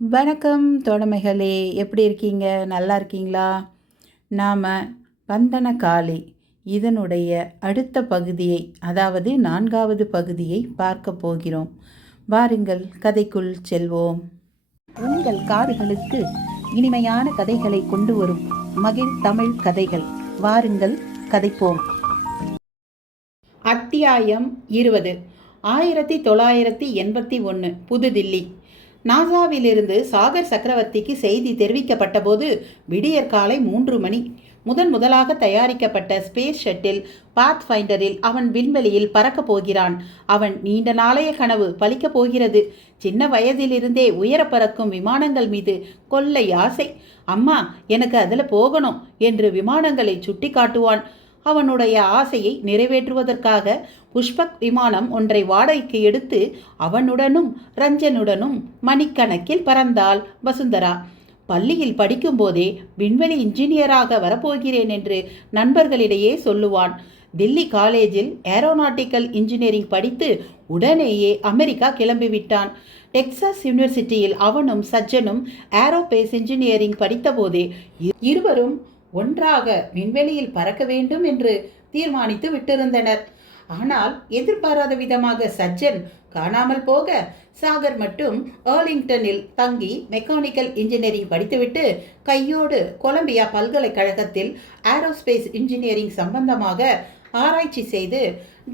வணக்கம் தோழமைகளே, எப்படி இருக்கீங்க? நல்லா இருக்கீங்களா? நாம் வந்தனகாளி இதனுடைய அடுத்த பகுதியை, அதாவது 4வது பகுதியை பார்க்க போகிறோம். வாருங்கள் கதைக்குள் செல்வோம். உங்கள் காதுகளுக்கு இனிமையான கதைகளை கொண்டு வரும் மகிழ் தமிழ் கதைகள். வாருங்கள் கதைப்போம். அத்தியாயம் 20. 1981 புதுதில்லி. நாசாவிலிருந்து சாகர் சக்கரவர்த்திக்கு செய்தி தெரிவிக்கப்பட்ட போது விடியற் காலை 3 மணி. முதலாக தயாரிக்கப்பட்ட ஸ்பேஸ் ஷட்டில் பாத்ஃபைண்டரில் அவன் விண்வெளியில் பறக்கப் போகிறான். அவன் நீண்ட நாளைய கனவு பலிக்கப் போகிறது. சின்ன வயதிலிருந்தே உயர பறக்கும் விமானங்கள் மீது கொள்ளை ஆசை. அம்மா, எனக்கு அதில் போகணும் என்று விமானங்களை சுட்டி காட்டுவான். அவனுடைய ஆசையை நிறைவேற்றுவதற்காக புஷ்பக் விமானம் ஒன்றை வாடகைக்கு எடுத்து அவனுடனும் ரஞ்சனுடனும் மணிக்கணக்கில் பறந்தாள் வசுந்தரா. பள்ளியில் படிக்கும்போதே விண்வெளி இன்ஜினியராக வரப்போகிறேன் என்று நண்பர்களிடையே சொல்லுவான். தில்லி காலேஜில் ஏரோநாட்டிக்கல் இன்ஜினியரிங் படித்து உடனேயே அமெரிக்கா கிளம்பிவிட்டான். டெக்சாஸ் யூனிவர்சிட்டியில் அவனும் சஜ்ஜனும் ஏரோபேஸ் இன்ஜினியரிங் படித்தபோதே இருவரும் ஒன்றாக விண்வெளியில் பறக்க வேண்டும் என்று தீர்மானித்து விட்டிருந்தனர். ஆனால் எதிர்பாராத விதமாக சஜ்ஜன் காணாமல் போக, சாகர் மட்டும் ஏர்லிங்டனில் தங்கி மெக்கானிக்கல் இன்ஜினியரிங் படித்துவிட்டு கையோடு கொலம்பியா பல்கலைக்கழகத்தில் ஏரோஸ்பேஸ் இன்ஜினியரிங் சம்பந்தமாக ஆராய்ச்சி செய்து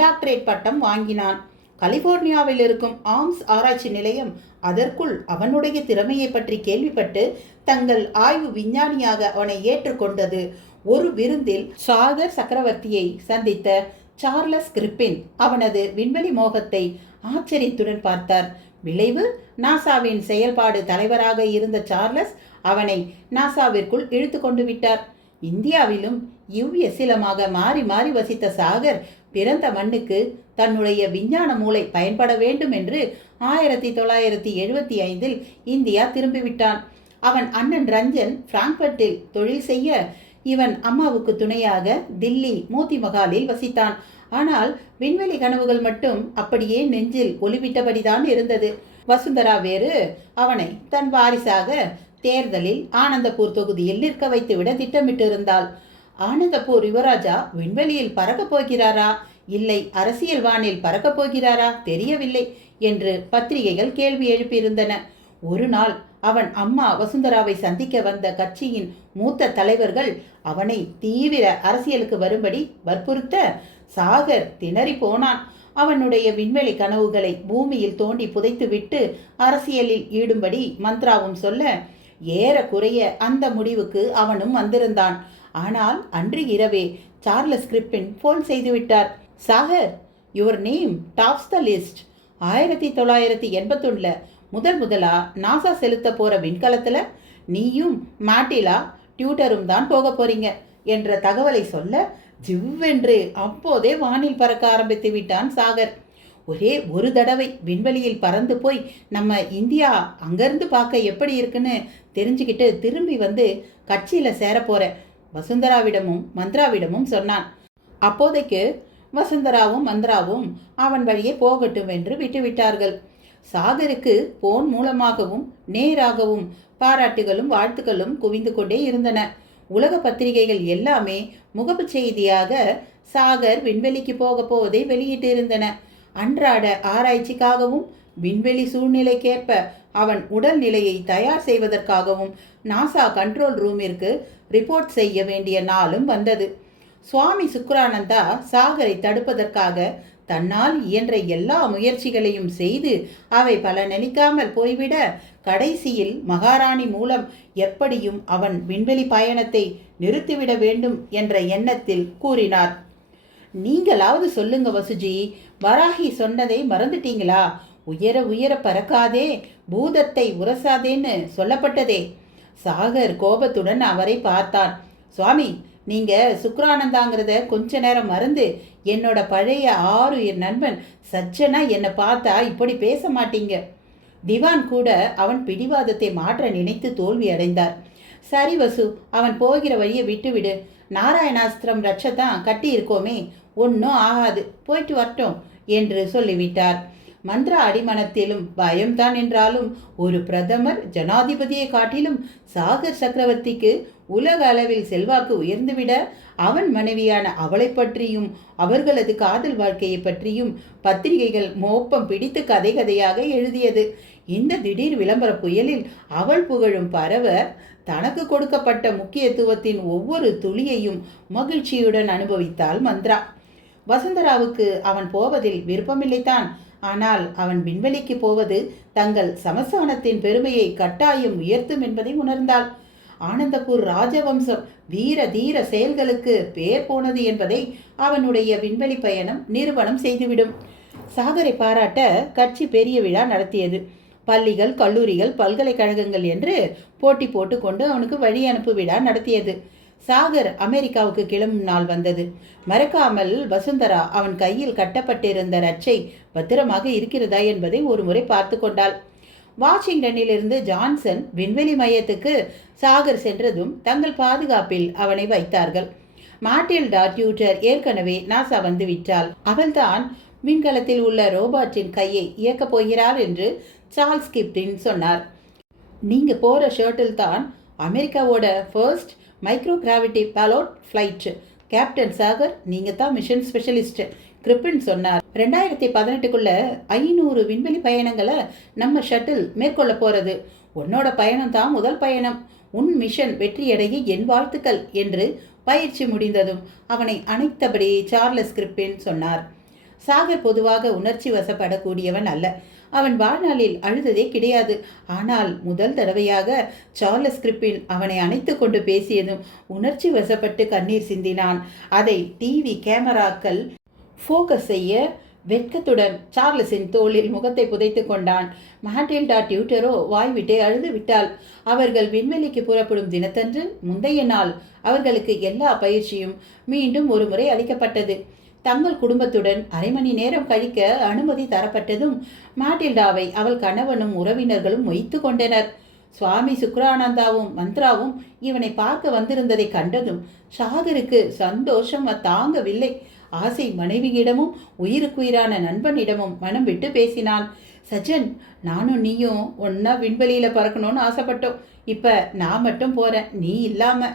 டாக்டரேட் பட்டம் வாங்கினான். கலிபோர்னியாவில் இருக்கும் ஆர்ம்ஸ் ஆராய்ச்சி நிலையம் அதற்குள் அவனுடைய திறமையை பற்றி கேள்விப்பட்டு தங்கள் ஆய்வு விஞ்ஞானியாக அவனை ஏற்றுக்கொண்டது. ஒரு விருந்தில் சாகர் சக்கரவர்த்தியை சந்தித்த சார்லஸ் கிரிப்பின் அவனது விண்வெளி மோகத்தை ஆச்சரியத்துடன் பார்த்தார். விளைவு, நாசாவின் செயல்பாடு தலைவராக இருந்த சார்லஸ் அவனை நாசாவிற்குள் இழுத்து கொண்டு விட்டார். இந்தியாவிலும் யுஎஸ்ஸிலுமாக மாறி மாறி வசித்த சாகர் பிறந்த மண்ணுக்கு தன்னுடைய விஞ்ஞான மூளை பயன்பட வேண்டும் என்று 1975 இந்தியா திரும்பிவிட்டான். அவன் அண்ணன் ரஞ்சன் பிராங்க்பர்ட்டில் தொழில் செய்ய, இவன் அம்மாவுக்கு துணையாக தில்லி மோதி மகாலில் வசித்தான். ஆனால் விண்வெளி கனவுகள் மட்டும் அப்படியே நெஞ்சில் ஒளிவிட்டபடிதான் இருந்தது. வசுந்தரா வேறு அவனை தன் வாரிசாக தேர்தலில் ஆனந்தபூர் தொகுதியில் நிற்க வைத்துவிட திட்டமிட்டிருந்தாள். ஆனந்தபூர் யுவராஜா விண்வெளியில் பறக்கப் போகிறாரா, இல்லை அரசியல் வானில் பறக்கப் போகிறாரா தெரியவில்லை என்று பத்திரிகைகள் கேள்வி எழுப்பியிருந்தன. ஒரு நாள் அவன் அம்மா வசுந்தராவை சந்திக்க வந்த கட்சியின் மூத்த தலைவர்கள் அவனை தீவிர அரசியலுக்கு வரும்படி வற்புறுத்த சாகர் திணறி போனான். அவனுடைய விண்வெளி கனவுகளை பூமியில் தோண்டி புதைத்துவிட்டு அரசியலில் ஈடும்படி மந்த்ராவும் சொல்ல, ஏறக்குறைய அந்த முடிவுக்கு அவனும் வந்திருந்தான். ஆனால் அன்று இரவே சார்லஸ் கிரிப்பின் போன் செய்துவிட்டார். Sagar, your name tops the list. 1981 முதலா நாசா செலுத்த போற விண்கலத்துல நீயும் மாட்டிலா டியூட்டரும் தான் போக போறீங்க என்ற தகவலை சொல்ல ஜிவ்வென்று அப்போதே வானில் பறக்க ஆரம்பித்து விட்டான் சாகர். ஒரே ஒரு தடவை விண்வெளியில் பறந்து போய் நம்ம இந்தியா அங்கிருந்து பார்க்க எப்படி இருக்குன்னு தெரிஞ்சுக்கிட்டு திரும்பி வந்து கட்சியில் சேர போற வசுந்தராவிடமும் மந்த்ராவிடமும் சொன்னான். அப்போதைக்கு வசுந்தராவும் மந்த்ராவும் அவன் வழியே போகட்டும் என்று விட்டுவிட்டார்கள். சாகருக்கு போன் மூலமாகவும் நேராகவும் பாராட்டுகளும் வாழ்த்துக்களும் குவிந்து கொண்டே இருந்தன. உலக பத்திரிகைகள் எல்லாமே முகப்பு செய்தியாக சாகர் விண்வெளிக்கு போக போவதை வெளியிட்டு இருந்தன. அன்றாட ஆராய்ச்சிக்காகவும் விண்வெளி சூழ்நிலைக்கேற்ப அவன் உடல் நிலையை தயார் செய்வதற்காகவும் நாசா கண்ட்ரோல் ரூமிற்கு ரிப்போர்ட் செய்ய வேண்டிய நாளும் வந்தது. சுவாமி சுக்ரானந்தா சாகரை தடுப்பதற்காக தன்னால் இயன்ற எல்லா முயற்சிகளையும் செய்து அவை பலனளிக்காமல் போய்விட, கடைசியில் மகாராணி மூலம் எப்படியும் அவன் விண்வெளி பயணத்தை நிறுத்திவிட வேண்டும் என்ற எண்ணத்தில் கூறினார். நீங்களாவது சொல்லுங்க வசுஜி, வராகி சொன்னதை மறந்துட்டீங்களா? உயர உயர பறக்காதே, பூதத்தை உரசாதேன்னு சொல்லப்பட்டதே. சாகர் கோபத்துடன் அவரை பார்த்தான். சுவாமி, நீங்க சுக்ரானந்தாங்கிறத கொஞ்ச நேரம் மறந்து என்னோட பழைய 6 நண்பன் சஜ்ஜனா என்னை பார்த்தா இப்படி பேச மாட்டீங்க. திவான் கூட அவன் பிடிவாதத்தை மாற்ற நினைத்து தோல்வி அடைந்தார். சரி வசு, அவன் போகிற வழியை விட்டுவிடு. நாராயணாஸ்திரம் ரட்சத்தான் கட்டி இருக்கோமே, ஒன்றும் ஆகாது, போயிட்டு வரட்டும் என்று சொல்லிவிட்டார். மந்திரா அடிமனத்திலும் பயம்தான் என்றாலும் ஒரு பிரதமர் ஜனாதிபதியை காட்டிலும் சாகர் சக்கரவர்த்திக்கு உலக அளவில் செல்வாக்கு உயர்ந்துவிட அவன் மனைவியான அவளை பற்றியும் அவர்களது காதல் வாழ்க்கையை பற்றியும் பத்திரிகைகள் மோப்பம் பிடித்து கதை கதையாக எழுதியது. இந்த திடீர் விளம்பர புயலில் அவள் புகழும் பரவ தனக்கு கொடுக்கப்பட்ட முக்கியத்துவத்தின் ஒவ்வொரு துளியையும் மகிழ்ச்சியுடன் அனுபவித்தாள் மந்த்ரா. வசுந்தராவுக்கு அவன் போவதில் விருப்பமில்லைத்தான். ஆனால் அவன் விண்வெளிக்கு போவது தங்கள் சமஸ்தானத்தின் பெருமையை கட்டாயம் உயர்த்தும் என்பதை உணர்ந்தாள். ஆனந்தபூர் ராஜவம்சம் வீர தீர செயல்களுக்கு பேர் போனது என்பதை அவனுடைய விண்வெளி பயணம் நிரூபணம் செய்துவிடும். சாகரை பாராட்ட கட்சி பெரிய விழா நடத்தியது. பள்ளிகள், கல்லூரிகள், பல்கலைக்கழகங்கள் என்று போட்டி போட்டுக்கொண்டு அவனுக்கு வழி அனுப்பு விழா நடத்தியது. சாகர் அமெரிக்காவுக்கு கிளம்பும் நாள் வந்தது. மறக்காமல் வசுந்தரா அவன் கையில் கட்டப்பட்டிருந்த ரட்சை பத்திரமாக இருக்கிறதா என்பதை ஒரு முறை பார்த்து கொண்டாள். வாஷிங்டனிலிருந்து ஜான்சன் விண்வெளி மையத்துக்கு சாகர் சென்றதும் தங்கள் பாதுகாப்பில் அவனை வைத்தார்கள். மாட்டில்டா டியூட்டர் ஏற்கனவே நாசா வந்து விட்டாள். அவள்தான் விண்கலத்தில் உள்ள ரோபாட்டின் கையை இயக்கப் போகிறார் என்று சார்ல்ஸ் கிப்டின் சொன்னார். நீங்க போற ஷர்ட்டில் தான் அமெரிக்காவோட first micro gravity payload flight. Captain Sagar, நீங்க தான் மிஷன் ஸ்பெஷலிஸ்ட், கிரிப்பின் சொன்னார். 2018க்குள்ள 500 விண்வெளி பயணங்களை நம்ம ஷட்டில் மேற்கொள்ள போறது. உன்னோட பயணம் தான் முதல் பயணம். உன் மிஷன் வெற்றியடைய என் வாழ்த்துக்கள் என்று பயிற்சி முடிந்ததும் அவனை அணைத்தபடி சார்லஸ் கிரிப்பின் சொன்னார். சாகர் பொதுவாக உணர்ச்சி வசப்படக்கூடியவன் அல்ல. அவன் வாழ்நாளில் அழுததே கிடையாது. ஆனால் முதல் தடவையாக சார்லஸ் கிரிப்பின் அவனை அணைத்து கொண்டு பேசியதும் உணர்ச்சி வசப்பட்டு கண்ணீர் சிந்தினான். அதை டிவி கேமராக்கள் ஃபோக்கஸ் செய்ய வெட்கத்துடன் சார்லஸின் தோளில் முகத்தை புதைத்து கொண்டான். மாட்டில்டா டியூட்டரோ வாய்விட்டே அழுது விட்டாள். அவர்கள் விண்வெளிக்கு புறப்படும் தினத்தன்று முந்தைய நாள் அவர்களுக்கு எல்லா பயிற்சியும் மீண்டும் ஒரு முறை அளிக்கப்பட்டது. தங்கள் குடும்பத்துடன் அரை மணி நேரம் கழிக்க அனுமதி தரப்பட்டதும் மாட்டில்டாவை அவள் கணவனும் உறவினர்களும் மொய்த்து கொண்டனர். சுவாமி சுக்ரானந்தாவும் மந்த்ராவும் இவனை பார்க்க வந்திருந்ததை கண்டதும் சாகருக்கு சந்தோஷம் தாங்கவில்லை. ஆசை மனைவியிடமும் உயிருக்குயிரான நண்பனிடமும் மனம் விட்டு பேசினான். சஜன், நானும் நீயும் ஒன்னா விண்வெளியில பறக்கணும்னு ஆசைப்பட்டோம். இப்ப நான் மட்டும் போறேன், நீ இல்லாம.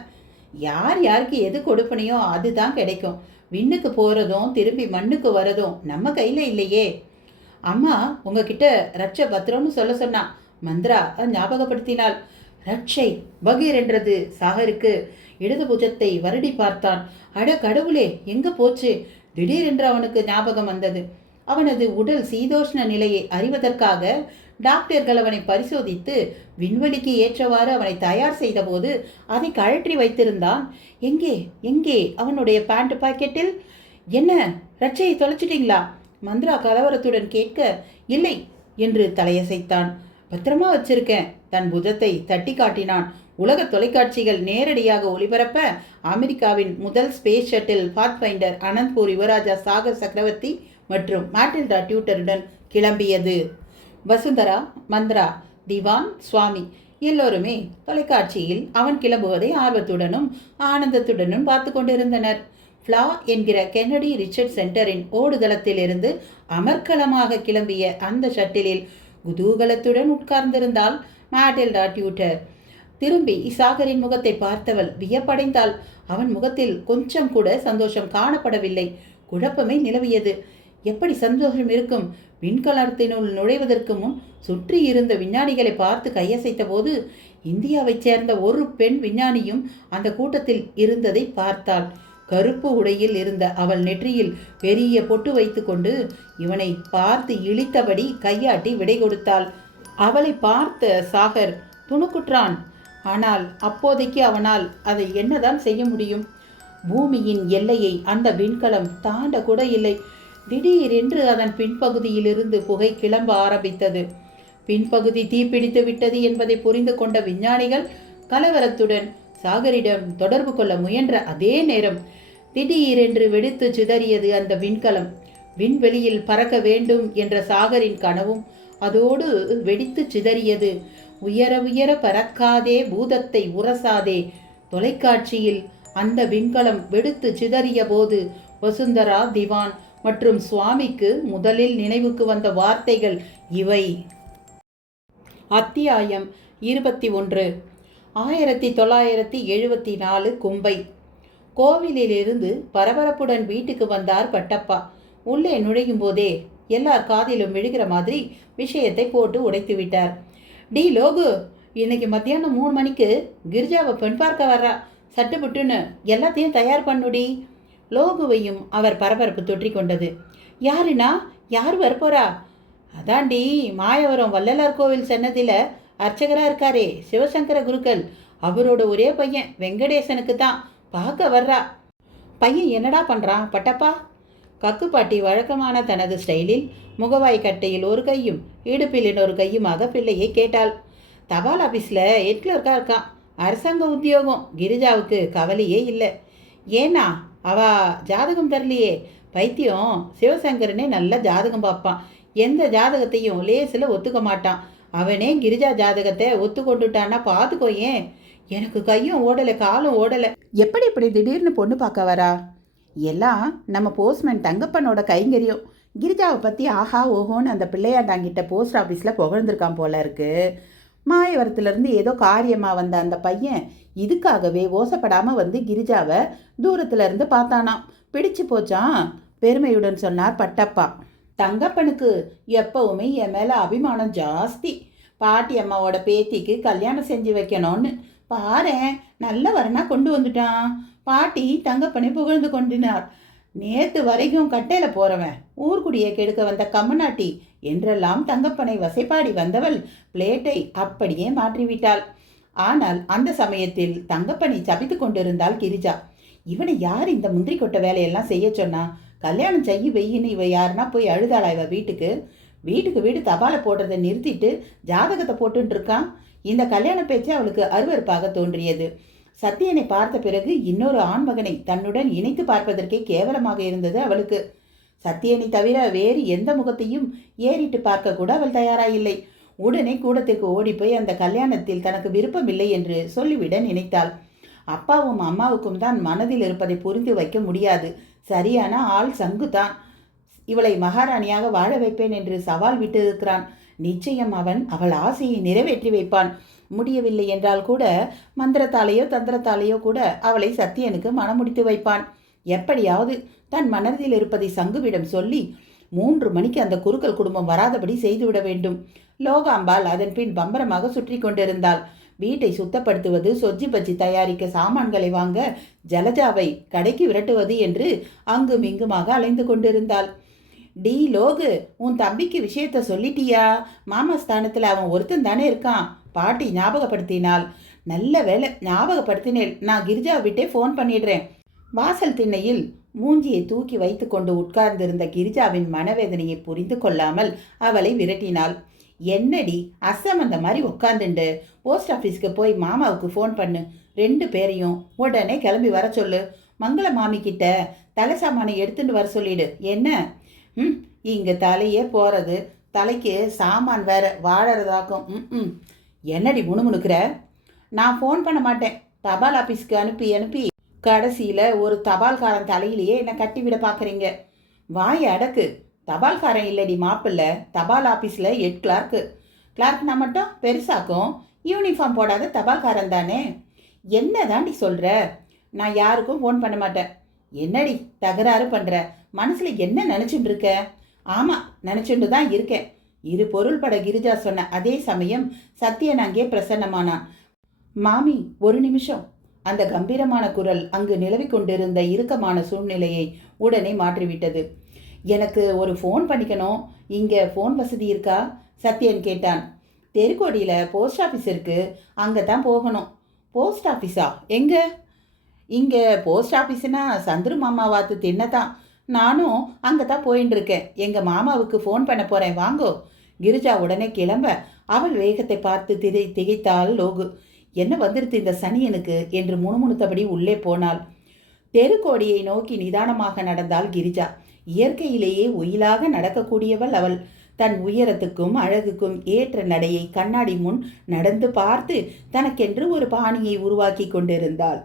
யார் யாருக்கு எது கொடுப்பனையோ அதுதான் கிடைக்கும். விண்ணுக்கு போறதும் திரும்பி மண்ணுக்கு வரதும் நம்ம கையில இல்லையே. அம்மா உங்ககிட்ட ரட்சை பத்திரம்னு சொல்ல சொன்னா. மந்த்ரா ஞாபகப்படுத்தினாள். ரட்சை பகீர் என்றது சாகருக்கு. இடது புஜத்தை வருடி பார்த்தான். அட கடவுளே, எங்க போச்சு? திடீரென்று அவனுக்கு ஞாபகம் வந்தது. அவனது உடல் சீதோஷ்ண நிலையை அறிவதற்காக டாக்டர்கள் அவனை பரிசோதித்து விண்வெளிக்கு ஏற்றவாறு அவனை தயார் செய்த போது அதை கழற்றி வைத்திருந்தான். எங்கே எங்கே அவனுடைய பேண்ட் பாக்கெட்டில்? என்ன, ரட்சையை தொலைச்சிட்டீங்களா? மந்த்ரா கலவரத்துடன் கேட்க, இல்லை என்று தலையசைத்தான். பத்திரமா வச்சிருக்கேன். தன் புஜத்தை தட்டி காட்டினான். உலக தொலைக்காட்சிகள் நேரடியாக ஒளிபரப்ப அமெரிக்காவின் முதல் ஸ்பேஸ் ஷட்டில் பாத்ஃபைண்டர் அனந்த்பூர் யுவராஜா சாகர் சக்கரவர்த்தி மற்றும் மாட்டில்டா டியூட்டருடன் கிளம்பியது. வசுந்தரா, மந்த்ரா, திவான், சுவாமி எல்லோருமே தொலைக்காட்சியில் அவன் கிளம்புவதை ஆர்வத்துடனும் ஆனந்தத்துடனும் பார்த்து கொண்டிருந்தனர். ஃப்ளா என்கிற கென்னடி ரிச்சர்ட் சென்டரின் ஓடுதளத்திலிருந்து அமர்க்கலமாக கிளம்பிய அந்த ஷட்டிலில் குதூகலத்துடன் உட்கார்ந்திருந்தாள் மாட்டில்டா டியூட்டர். திரும்பி சாகரின் முகத்தை பார்த்தவள் வியப்படைந்தாள். அவன் முகத்தில் கொஞ்சம் கூட சந்தோஷம் காணப்படவில்லை. குழப்பமே நிலவியது. எப்படி சந்தோஷம் இருக்கும்? விண்கலத்தினுள் நுழைவதற்கு முன் சுற்றி இருந்த விஞ்ஞானிகளை பார்த்து கையசைத்த போது இந்தியாவைச் சேர்ந்த ஒரு பெண் விஞ்ஞானியும் அந்த கூட்டத்தில் இருந்ததை பார்த்தாள். கருப்பு உடையில் இருந்த அவள் நெற்றியில் பெரிய பொட்டு வைத்து கொண்டு இவனை பார்த்து இழித்தபடி கையாட்டி விடை கொடுத்தாள். அவளை பார்த்த சாகர் துணுக்குற்றான். ஆனால் அப்போதைக்கு அவனால் அதை என்னதான் செய்ய முடியும்? பூமியின் எல்லையை அந்த விண்கலம் தாண்ட கூட இல்லை. திடீரென்று அதன் பின்பகுதியிலிருந்து புகை கிளம்ப ஆரம்பித்தது. பின்பகுதி தீப்பிடித்து விட்டது என்பதை புரிந்து கொண்ட விஞ்ஞானிகள் கலவரத்துடன் சாகரிடம் தொடர்பு கொள்ள முயன்ற அதே நேரம் திடீரென்று வெடித்து சிதறியது அந்த விண்கலம். விண்வெளியில் பறக்க வேண்டும் என்ற சாகரின் கனவும் அதோடு வெடித்து சிதறியது. உயர உயர பறக்காதே, பூதத்தை உரசாதே. தொலைக்காட்சியில் அந்த விண்கலம் வெடித்து சிதறிய போது வசுந்தரா, திவான் மற்றும் சுவாமிக்கு முதலில் நினைவுக்கு வந்த வார்த்தைகள் இவை. அத்தியாயம் 21. 1974 கும்பை. கோவிலிலிருந்து பரபரப்புடன் வீட்டுக்கு வந்தார் பட்டப்பா. உள்ளே நுழையும் போதே எல்லார் காதிலும் விழுகிற மாதிரி விஷயத்தை போட்டு உடைத்து விட்டார். டி லோகு, இன்னைக்கு மத்தியானம் 3 மணிக்கு கிரிஜாவை பெண் பார்க்க வர்றா. சட்டுப்புட்டுன்னு எல்லாத்தையும் தயார் பண்ணுடி. லோகுவையும் அவர் பரபரப்பு தொற்றி கொண்டது. யாருனா? யார் வரப்போறா? அதாண்டி, மாயவரம் வள்ளலார் கோவில் சன்னதியில் அர்ச்சகராக இருக்காரே சிவசங்கர குருக்கள், அவரோட ஒரே பையன் வெங்கடேசனுக்கு தான் பார்க்க வர்றா. பையன் என்னடா பண்ணுறான் பட்டப்பா? கக்குப்பாட்டி வழக்கமான தனது ஸ்டைலில் முகவாய் கட்டையில் ஒரு கையும் இடுப்பில் இன்னொரு கையுமாக பிள்ளையை கேட்டாள். தபால் ஆஃபீஸில் ஹெட் கிளர்க்காக இருக்கான். அரசாங்க உத்தியோகம். கிரிஜாவுக்கு கவலையே இல்லை. ஏன்னா அவ ஜாதகம் தரலையே. பைத்தியம் சிவசங்கரனே நல்ல ஜாதகம் பார்ப்பான். எந்த ஜாதகத்தையும் லேசில் ஒத்துக்க மாட்டான். அவனே கிரிஜா ஜாதகத்தை ஒத்துக்கொண்டுட்டான்னா பார்த்துக்கோ. ஏன் எனக்கு கையும் ஓடலை காலும் ஓடலை. எப்படி இப்படி திடீர்னு பொண்ணு பார்க்க வரா? எல்லாம் நம்ம போஸ்ட்மேன் தங்கப்பனோட கைங்கரியம். கிரிஜாவை பற்றி ஆஹா ஓஹோன்னு அந்த பிள்ளையாண்டாங்கிட்ட போஸ்ட் ஆஃபீஸில் புகழ்ந்துருக்கான் போல இருக்கு. மாயவரத்துலேருந்து ஏதோ காரியமாக வந்த அந்த பையன் இதுக்காகவே ஓசப்படாமல் வந்து கிரிஜாவை தூரத்துலேருந்து பார்த்தானாம். பிடிச்சு போச்சான் பெருமையுடன் சொன்னார் பட்டப்பா. தங்கப்பனுக்கு எப்பவுமே என் மேலே அபிமானம் ஜாஸ்தி. பாட்டி அம்மாவோட பேத்திக்கு கல்யாணம் செஞ்சு வைக்கணும்னு பாரேன் நல்ல வரனா கொண்டு வந்துட்டான். பாட்டி தங்கப்பனை புகழ்ந்து கொண்டினார். நேற்று வரைக்கும் கட்டையில் போகிறவன் ஊர்குடியை கெடுக்க வந்த கம்மநாட்டி என்றெல்லாம் தங்கப்பனை வசைப்பாடி வந்தவள் பிளேட்டை அப்படியே மாற்றிவிட்டாள். ஆனால் அந்த சமயத்தில் தங்கப்பனை சபித்து கொண்டிருந்தாள் கிரிஜா. இவனை யார் இந்த முந்திரி கொட்ட வேலையெல்லாம் செய்ய சொன்னா? கல்யாணம் செய்ய வெயின்னு இவ யாருன்னா போய் அழுதாளா? இவ வீட்டுக்கு வீடு தபாலை போடுறதை நிறுத்திட்டு ஜாதகத்தை போட்டுன்னு இருக்கான். இந்த கல்யாண பேச்சு அவளுக்கு அருவருப்பாக தோன்றியது. சத்தியனை பார்த்த பிறகு இன்னொரு ஆண்மகனை தன்னுடன் இணைத்து பார்ப்பதற்கே கேவலமாக இருந்தது அவளுக்கு. சத்தியனை தவிர வேறு எந்த முகத்தையும் ஏறிட்டு பார்க்க கூட அவள் தயாராயில்லை. உடனே கூடத்திற்கு ஓடிப்போய் அந்த கல்யாணத்தில் தனக்கு விருப்பமில்லை என்று சொல்லிவிட நினைத்தாள். அப்பாவும் அம்மாவுக்கும் தான் மனதில் இருப்பதை புரிந்து வைக்க முடியாது. சரியான ஆள் சங்குதான். இவளை மகாராணியாக வாழ வைப்பேன் என்று சவால் விட்டிருக்கிறான். நிச்சயம் அவள் ஆசையை நிறைவேற்றி வைப்பான். முடியவில்லை என்றால் கூட மந்திரத்தாலேயோ தந்திரத்தாலேயோ கூட அவளை சத்தியனுக்கு மனமுடித்து வைப்பான். எப்படியாவது தன் மனதில் இருப்பதை சங்குவிடம் சொல்லி 3 மணிக்கு அந்த குருக்கள் குடும்பம் வராதபடி செய்துவிட வேண்டும். லோகாம்பாள் அதன் பின் பம்பரமாக சுற்றி கொண்டிருந்தாள். வீட்டை சுத்தப்படுத்துவது, சொஜ்ஜி பஜ்ஜி தயாரிக்க சாமான்களை வாங்க ஜலஜாவை கடைக்கு விரட்டுவது என்று அங்கும் இங்குமாக அலைந்து கொண்டிருந்தாள். டி லோகு, உன் தம்பிக்கு விஷயத்த சொல்லிட்டியா? மாமா ஸ்தானத்தில் அவன் ஒருத்தன் தானே இருக்கான். பாட்டி ஞாபகப்படுத்தினாள். நல்ல வேலை ஞாபகப்படுத்தினேன். நான் கிரிஜா விட்டே ஃபோன் பண்ணிடுறேன். வாசல் திண்ணையில் மூஞ்சியை தூக்கி வைத்து கொண்டு உட்கார்ந்திருந்த கிரிஜாவின் மனவேதனையை புரிந்து கொள்ளாமல் அவளை விரட்டினாள். என்னடி அசமந்த மாதிரி உட்காந்துண்டு, போஸ்ட் ஆஃபீஸ்க்கு போய் மாமாவுக்கு ஃபோன் பண்ணு. 2 பேரையும் உடனே கிளம்பி வர சொல்லு. மங்கள மாமி கிட்ட தலை சாமானை எடுத்துட்டு வர சொல்லிடு. என்ன? இங்கே தலையே போகிறது, தலைக்கு சாமான் வேற வாழறதாக்கும். என்னடி முணுமுணுக்கிற? நான் ஃபோன் பண்ண மாட்டேன். தபால் ஆஃபீஸ்க்கு அனுப்பி கடைசியில் ஒரு தபால்காரன் தலையிலேயே என்னை கட்டிவிட பார்க்குறீங்க. வாயை அடக்கு. தபால்காரன் இல்லடி மாப்பிள்ளை, தபால் ஆஃபீஸில் ஹெட் கிளார்க்னா மட்டும் பெருசாக்கும். யூனிஃபார்ம் போடாத தபால்காரன் தானே. என்ன தாண்டி சொல்கிற? நான் யாருக்கும் ஃபோன் பண்ண மாட்டேன். என்னடி தகராறு பண்ணுற? மனசில் என்ன நினச்சிட்டு இருக்க? ஆமாம், நினச்சிட்டு தான் இருக்கேன். இரு பொருள் பட கிரிஜா சொன்ன அதே சமயம் சத்தியன் அங்கே பிரசன்னமானான். மாமி, ஒரு நிமிஷம். அந்த கம்பீரமான குரல் அங்கு நிலவி கொண்டிருந்த இறுக்கமான சூழ்நிலையை உடனே மாற்றிவிட்டது. எனக்கு ஒரு ஃபோன் பண்ணிக்கணும். இங்கே ஃபோன் வசதி இருக்கா? சத்தியன் கேட்டான். தெருக்கோடியில் போஸ்ட் ஆஃபீஸ் இருக்குது, அங்கே தான் போகணும். போஸ்ட் ஆஃபீஸா? எங்கே? இங்கே போஸ்ட் ஆஃபீஸுனா சந்துரு மாமா வாத்து தின்னதான். நானும் அங்கே தான் போயின்னு இருக்கேன். எங்கள் மாமாவுக்கு ஃபோன் பண்ண போகிறேன், வாங்கோ. கிரிஜா உடனே கிளம்ப அவள் வேகத்தை பார்த்து திகைத்தாள் லோகு. என்ன வந்துடுது இந்த சனியனுக்கு என்று முணுமுணுத்தபடி உள்ளே போனாள். தெருக்கோடியை நோக்கி நிதானமாக நடந்தாள் கிரிஜா. இயற்கையிலேயே ஒயிலாக நடக்கக்கூடியவள் அவள். தன் உயரத்துக்கும் அழகுக்கும் ஏற்ற நடையை கண்ணாடி முன் நடந்து பார்த்து தனக்கென்று ஒரு பாணியை உருவாக்கி கொண்டிருந்தாள்.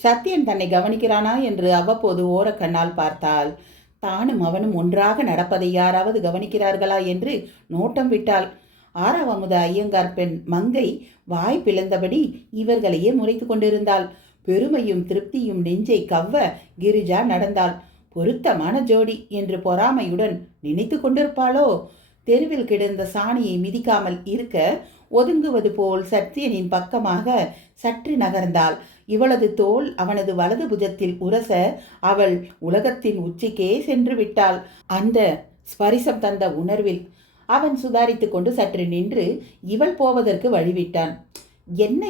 சத்தியன் தன்னை கவனிக்கிறானா என்று அவ்வப்போது ஓரக்கண்ணால் பார்த்தாள். தானும் அவனும் ஒன்றாக நடப்பதை யாராவது கவனிக்கிறார்களா என்று நோட்டம் விட்டாள். 6வது ஐயங்கார் பெண் மங்கை வாய் பிளந்தபடி இவர்களையே முறைத்து கொண்டிருந்தாள். பெருமையும் திருப்தியும் நெஞ்சை கவ்வ கிரிஜா நடந்தாள். பொருத்தமான ஜோடி என்று பொறாமையுடன் நினைத்து கொண்டிருப்பாளோ? தெருவில் கிடந்த சாணியை மிதிக்காமல் இருக்க ஒதுங்குவது போல் சத்தியனின் பக்கமாக சற்று நகர்ந்தாள். இவளது தோள் அவனது வலது புஜத்தில் உரச அவள் உலகத்தின் உச்சிக்கே சென்று விட்டாள். அந்த ஸ்பரிசம் தந்த உணர்வில் அவன் சுதாரித்து கொண்டு சற்று நின்று இவள் போவதற்கு வழிவிட்டான். என்ன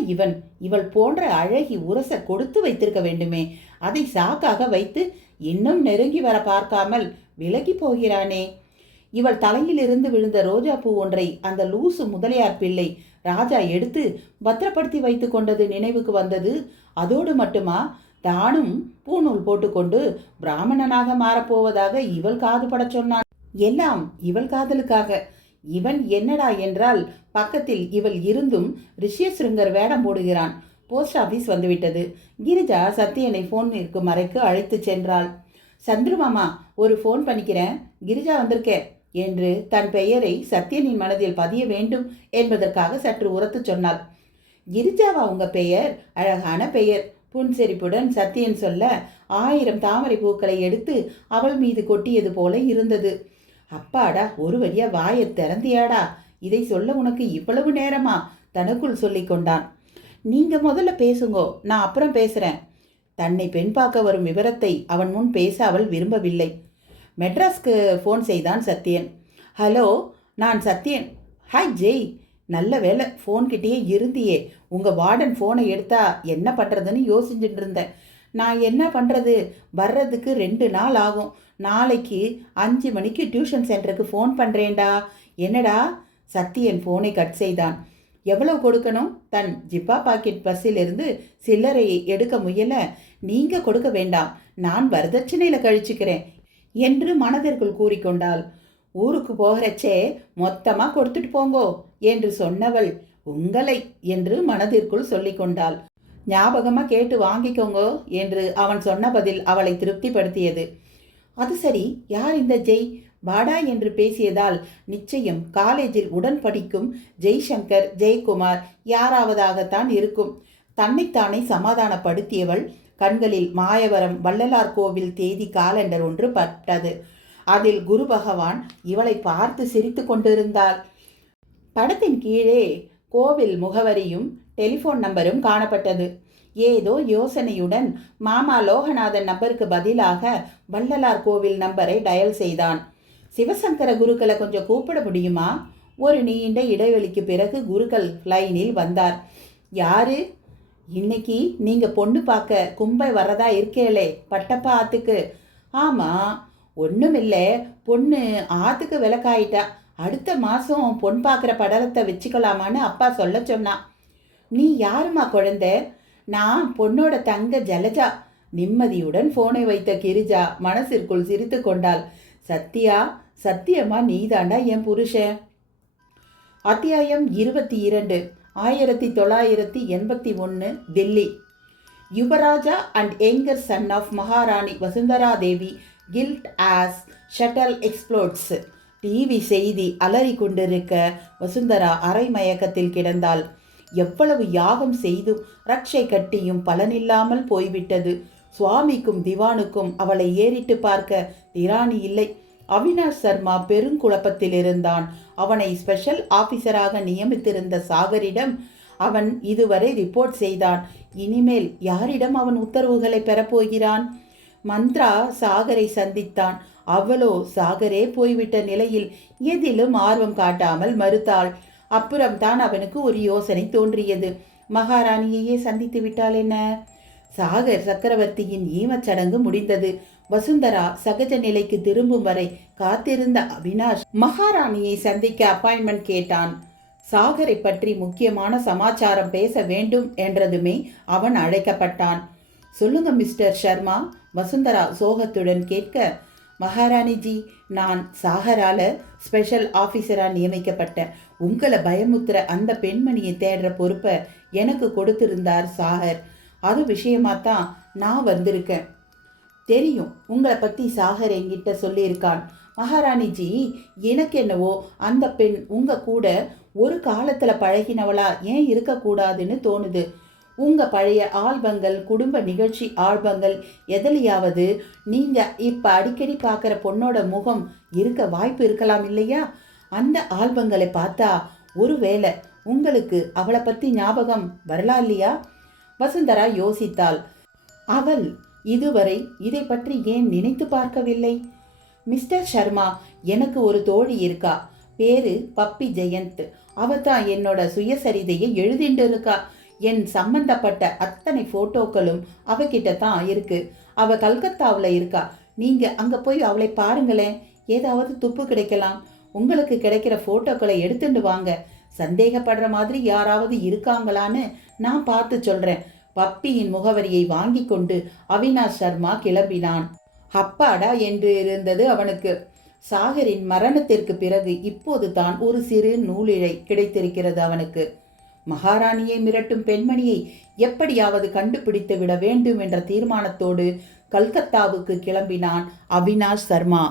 இவள் போன்ற அழகி உரச கொடுத்து வைத்திருக்க வேண்டுமே, அதை சாக்காக வைத்து இன்னும் நெருங்கி வர பார்க்காமல் விலகி போகிறானே. இவள் தலையிலிருந்து விழுந்த ரோஜா பூ ஒன்றை அந்த லூசு முதலியார் பிள்ளை ராஜா எடுத்து பத்திரப்படுத்தி வைத்து கொண்டது நினைவுக்கு வந்தது. அதோடு மட்டுமா, தானும் பூநூல் போட்டுக்கொண்டு பிராமணனாக மாறப்போவதாக இவள் காது பட சொன்னான். எல்லாம் இவள் காதலுக்காக. இவன் என்னடா என்றால் பக்கத்தில் இவள் இருந்தும் ரிஷியசிருங்கர் வேடம் போடுகிறான். போஸ்ட் ஆஃபீஸ் வந்துவிட்டது. கிரிஜா சத்தியனை ஃபோனிற்கு மறைக்கு அழைத்து சென்றாள். சந்துரு மாமா, ஒரு ஃபோன் பண்ணிக்கிறேன், கிரிஜா வந்திருக்கே என்று தன் பெயரை சத்தியனின் மனதில் பதிய வேண்டும் என்பதற்காக சற்று உரத்து சொன்னாள். கிரிஜாவா உங்க பெயர்? அழகான பெயர். புன்சிரிப்புடன் சத்தியன் சொல்ல 1000 தாமரை பூக்களை எடுத்து அவள் மீது கொட்டியது போல இருந்தது. அப்பாடா, ஒரு வழியா வாயை திறந்தியாடா, இதை சொல்ல உனக்கு இவ்வளவு நேரமா? தனக்குள் சொல்லி கொண்டான். நீங்க முதல்ல பேசுங்கோ, நான் அப்புறம் பேசுறேன். தன்னை பெண் பார்க்க வரும் விவரத்தை அவன் முன் பேச அவள் விரும்பவில்லை. மெட்ராஸ்க்கு ஃபோன் செய்தான் சத்தியன். ஹலோ, நான் சத்தியன். ஹாய் ஜெய். நல்ல வேலை ஃபோன்கிட்டயே இருந்தியே. உங்கள் வார்டன் ஃபோனை எடுத்தா என்ன பண்ணுறதுன்னு யோசிச்சுட்டு இருந்தேன். நான் என்ன பண்ணுறது, வர்றதுக்கு 2 நாள் ஆகும். நாளைக்கு 5 மணிக்கு டியூஷன் சென்டருக்கு ஃபோன் பண்ணுறேன்டா. என்னடா? சத்தியன் ஃபோனை கட் செய்தான். எவ்வளவு கொடுக்கணும்? தன் ஜிப்பா பாக்கெட் பஸ்ஸிலிருந்து சில்லறையை எடுக்க முயல. நீங்கள் கொடுக்க வேண்டாம், நான் வரதட்சணையில் கழிச்சுக்கிறேன் என்று மனதிற்குள் கூறிக்கொண்டாள். ஊருக்கு போகிறச்சே மொத்தமாக கொடுத்துட்டு போங்கோ என்று சொன்னவள் உங்களை என்று மனதிற்குள் சொல்லிக்கொண்டாள். ஞாபகமாக கேட்டு வாங்கிக்கோங்கோ என்று அவன் சொன்ன பதில் அவளை திருப்திப்படுத்தியது. அது சரி, யார் இந்த ஜெய்? வாடா என்று பேசியதால் நிச்சயம் காலேஜில் உடன் படிக்கும் ஜெய்சங்கர், ஜெயக்குமார் யாராவதாகத்தான் இருக்கும். தன்னைத்தானே சமாதானப்படுத்தியவள் கண்களில் மாயவரம் வள்ளலார் கோவில் தேதி காலண்டர் ஒன்று பட்டது. அதில் குரு பகவான் இவளை பார்த்து சிரித்து கொண்டிருந்தாள். படத்தின் கீழே கோவில் முகவரியும் டெலிஃபோன் நம்பரும் காணப்பட்டது. ஏதோ யோசனையுடன் மாமா லோகநாதன் நம்பருக்கு பதிலாக வள்ளலார் கோவில் நம்பரை டயல் செய்தான். சிவசங்கர குருக்களை கொஞ்சம் கூப்பிட முடியுமா? ஒரு நீண்ட இடைவெளிக்கு பிறகு குருக்கள் லைனில் வந்தார். யாரு? இன்னைக்கு நீங்கள் பொண்ணு பார்க்க கும்பை வர்றதா இருக்கேளே, பட்டப்பா ஆத்துக்கு. ஆமாம், ஒன்றுமில்லை, பொண்ணு ஆத்துக்கு விளக்காயிட்டா. அடுத்த மாதம் பொன் பார்க்குற படலத்தை வச்சுக்கலாமான்னு அப்பா சொல்ல சொன்னான். நீ யாருமா குழந்தை? நான் பொண்ணோட தங்க ஜலஜா. நிம்மதியுடன் ஃபோனை வைத்த கிரிஜா மனசிற்குள் சிரித்து கொண்டாள். சத்தியா, சத்தியமா நீதாண்டா என் புருஷன். அத்தியாயம் 22. 1981 தில்லி. யுவராஜா அண்ட் யங்கர் சன் ஆஃப் மகாராணி வசுந்தரா தேவி கில்ட் ஆஸ் ஷட்டல் எக்ஸ்ப்ளோட்ஸ். டிவி செய்தி அலறி கொண்டிருக்க வசுந்தரா அரை மயக்கத்தில் கிடந்தாள். எவ்வளவு யாகம் செய்தும் ரட்சை கட்டியும் பலனில்லாமல் போய்விட்டது. சுவாமிக்கும் திவானுக்கும் அவளை ஏறிட்டு பார்க்க திராணி இல்லை. அவினாஷ் சர்மா பெருங்குழப்பத்தில் இருந்தான். அவனை ஸ்பெஷல் ஆபீசராக நியமித்திருந்த சாகரிடம் அவன் இதுவரை ரிப்போர்ட் செய்தான். இனிமேல் யாரிடம் அவன் உத்தரவுகளை பெறப்போகிறான்? மந்த்ரா சாகரை சந்தித்தான். அவளோ சாகரே போய்விட்ட நிலையில் எதிலும் ஆர்வம் காட்டாமல் மறுத்தாள். அப்புறம்தான் அவனுக்கு ஒரு யோசனை தோன்றியது. மகாராணியையே சந்தித்து விட்டால் என்ன? சாகர் சக்கரவர்த்தியின் ஈமச்சடங்கு முடிந்தது. வசுந்தரா சகஜ நிலைக்கு திரும்பும் வரை காத்திருந்த அவினாஷ் மகாராணியை சந்திக்க அப்பாயின்மெண்ட் கேட்டான். சாகரை பற்றி முக்கியமான சமாச்சாரம் பேச வேண்டும் என்றதுமே அவன் அழைக்கப்பட்டான். சொல்லுங்க மிஸ்டர் சர்மா, வசுந்தரா சோகத்துடன் கேட்க, மகாராணிஜி, நான் சாகரால ஸ்பெஷல் ஆஃபீஸராக நியமிக்கப்பட்டேன். உங்களை பயமுத்துற அந்த பெண்மணியை தேடுற பொறுப்பை எனக்கு கொடுத்திருந்தார் சாகர். அது விஷயமாத்தான் நான் வந்திருக்கேன். தெரியும், உங்களை பற்றி சாகர் என்கிட்ட சொல்லியிருக்கான். மகாராணிஜி, எனக்கு என்னவோ அந்த பெண் உங்கள் கூட ஒரு காலத்தில் பழகினவளா ஏன் இருக்கக்கூடாதுன்னு தோணுது. உங்கள் பழைய ஆல்பங்கள், குடும்ப நிகழ்ச்சி ஆல்பங்கள் எதுலையாவது நீங்கள் இப்போ அடிக்கடி பார்க்குற பொண்ணோட முகம் இருக்க வாய்ப்பு இருக்கலாம் இல்லையா? அந்த ஆல்பங்களை பார்த்தா ஒருவேளை உங்களுக்கு அவளை பற்றி ஞாபகம் வரலாம் இல்லையா? வசுந்தரா யோசித்தாள். அவள் இதுவரை இதை பற்றி ஏன் நினைத்து பார்க்கவில்லை? மிஸ்டர் சர்மா, எனக்கு ஒரு தோழி இருக்கா. பேரு பப்பி ஜெயந்த். அவ தான் என்னோட சுயசரிதையை எழுதிட்டு இருக்கா. என் சம்பந்தப்பட்ட அத்தனை போட்டோக்களும் அவகிட்ட தான் இருக்கு. அவ கல்கத்தாவில் இருக்கா. நீங்க அங்க போய் அவளை பாருங்களேன். ஏதாவது துப்பு கிடைக்கலாம். உங்களுக்கு கிடைக்கிற போட்டோக்களை எடுத்துட்டு வாங்க. சந்தேகப்படுற மாதிரி யாராவது இருக்காங்களான்னு நான் பார்த்து சொல்றேன். பப்பியின் முகவரியை வாங்கி கொண்டு அவினாஷ் சர்மா கிளம்பினான். அப்பாடா என்று இருந்தது அவனுக்கு. சாகரின் மரணத்திற்கு பிறகு இப்போது தான் ஒரு சிறு நூலிழை கிடைத்திருக்கிறது அவனுக்கு. மகாராணியை மிரட்டும் பெண்மணியை எப்படியாவது கண்டுபிடித்து விட வேண்டும் என்ற தீர்மானத்தோடு கல்கத்தாவுக்கு கிளம்பினான் அவினாஷ் சர்மா.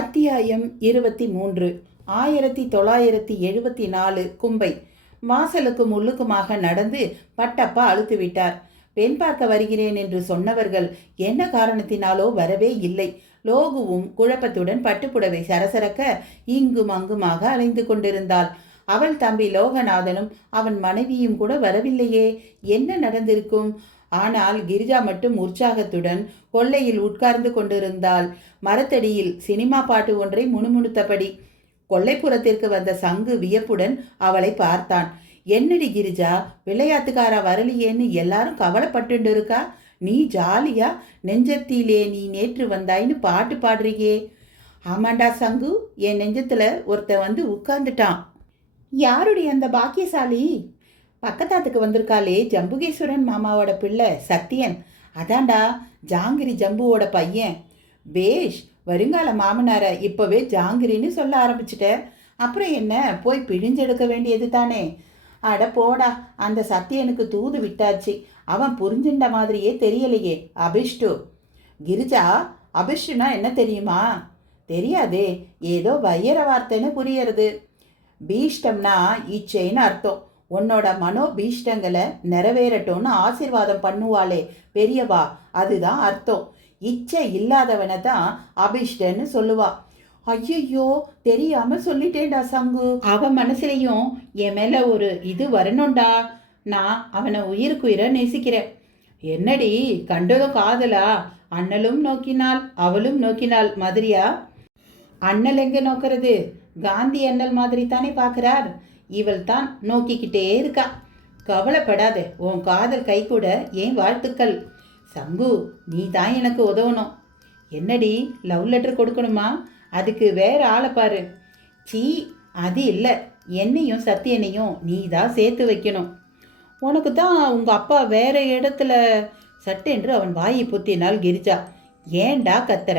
அத்தியாயம் 23. 1974 கும்பை. வாசலுக்கும் உள்ளுக்குமாக நடந்து பட்டப்பா அழுத்து விட்டார். பெண் பார்க்க வருகிறேன் என்று சொன்னவர்கள் என்ன காரணத்தினாலோ வரவே இல்லை. லோகுவும் குழப்பத்துடன் பட்டுப்புடவை சரசரக்க இங்கும் அங்குமாக அலைந்து கொண்டிருந்தாள். அவள் தம்பி லோகநாதனும் அவன் மனைவியும் கூட வரவில்லையே. என்ன நடந்திருக்கும்? ஆனால் கிரிஜா மட்டும் உற்சாகத்துடன் கொல்லையில் உட்கார்ந்து கொண்டிருந்தாள். மரத்தடியில் சினிமா பாட்டு ஒன்றை முணுமுணுத்தபடி. கொல்லைப்புறத்திற்கு வந்த சங்கு வியப்புடன் அவளை பார்த்தான். என்னடி கிரிஜா, விளையாட்டுக்காரா வரலையேன்னு எல்லாரும் கவலைப்பட்டு இருக்கா. நீ ஜாலியா நெஞ்சத்திலே நீ நேற்று வந்தாயின்னு பாட்டு பாடுறியே. ஆமாண்டா சங்கு, என் நெஞ்சத்துல ஒருத்தன் வந்து உட்கார்ந்துட்டான். யாருடைய அந்த பாக்கியசாலி? பக்கத்தாத்துக்கு வந்திருக்காளே, ஜம்புகேஸ்வரன் மாமாவோட பிள்ளை சத்தியன். அதாண்டா ஜாங்கிரி ஜம்புவோட பையன். பேஷ், வருங்கால மாமனாரை இப்போவே ஜாங்கிரின்னு சொல்ல ஆரம்பிச்சிட்ட. அப்புறம் என்ன, போய் பிழிஞ்செடுக்க வேண்டியது தானே. அட போடா, அந்த சத்தியனுக்கு தூது விட்டாச்சு. அவன் புரிஞ்சின்ற மாதிரியே தெரியலையே. அபிஷ்டு. கிரிஜா, அபிஷ்டுனா என்ன தெரியுமா? தெரியாதே, ஏதோ வையர வார்த்தைன்னு புரியறது. பீஷ்டம்னா இச்சைன்னு அர்த்தம். உன்னோட மனோபீஷ்டங்களை நிறைவேறட்டும்னு ஆசீர்வாதம் பண்ணுவாளே பெரியவா, அதுதான் அர்த்தம். இச்சை இல்லாதவனை தான் அபிஷ்டன்னு சொல்லுவா. ஐயோ, தெரியாம சொல்லிட்டேன்டா சங்கு. அவன் மனசுலையும் என் மேல ஒரு இது வரணும்டா. நான் அவனை உயிருக்குயிர நேசிக்கிறேன். என்னடி, கண்டதும் காதலா? அண்ணலும் நோக்கினாள் அவளும் நோக்கினாள் மாதிரியா? அண்ணல் எங்க நோக்கிறது? காந்தி அண்ணல் மாதிரி தானே பார்க்கிறார். இவள் தான் நோக்கிக்கிட்டே இருக்கா. கவலைப்படாதே, உன் காதல் கை கூட ஏன் வாழ்த்துக்கள். சங்கு, நீ தான் எனக்கு உதவணும். என்னடி, லவ் லெட்டர் கொடுக்கணுமா? அதுக்கு வேற ஆளை பாரு. சீ, அது இல்லை. என்னையும் சத்தியனையும் நீ தான் சேர்த்து வைக்கணும். உனக்கு தான் உங்கள் அப்பா வேற இடத்துல. சட்டென்று அவன் வாயை பொத்தினாள் கிரிஜா. ஏண்டா கத்துற?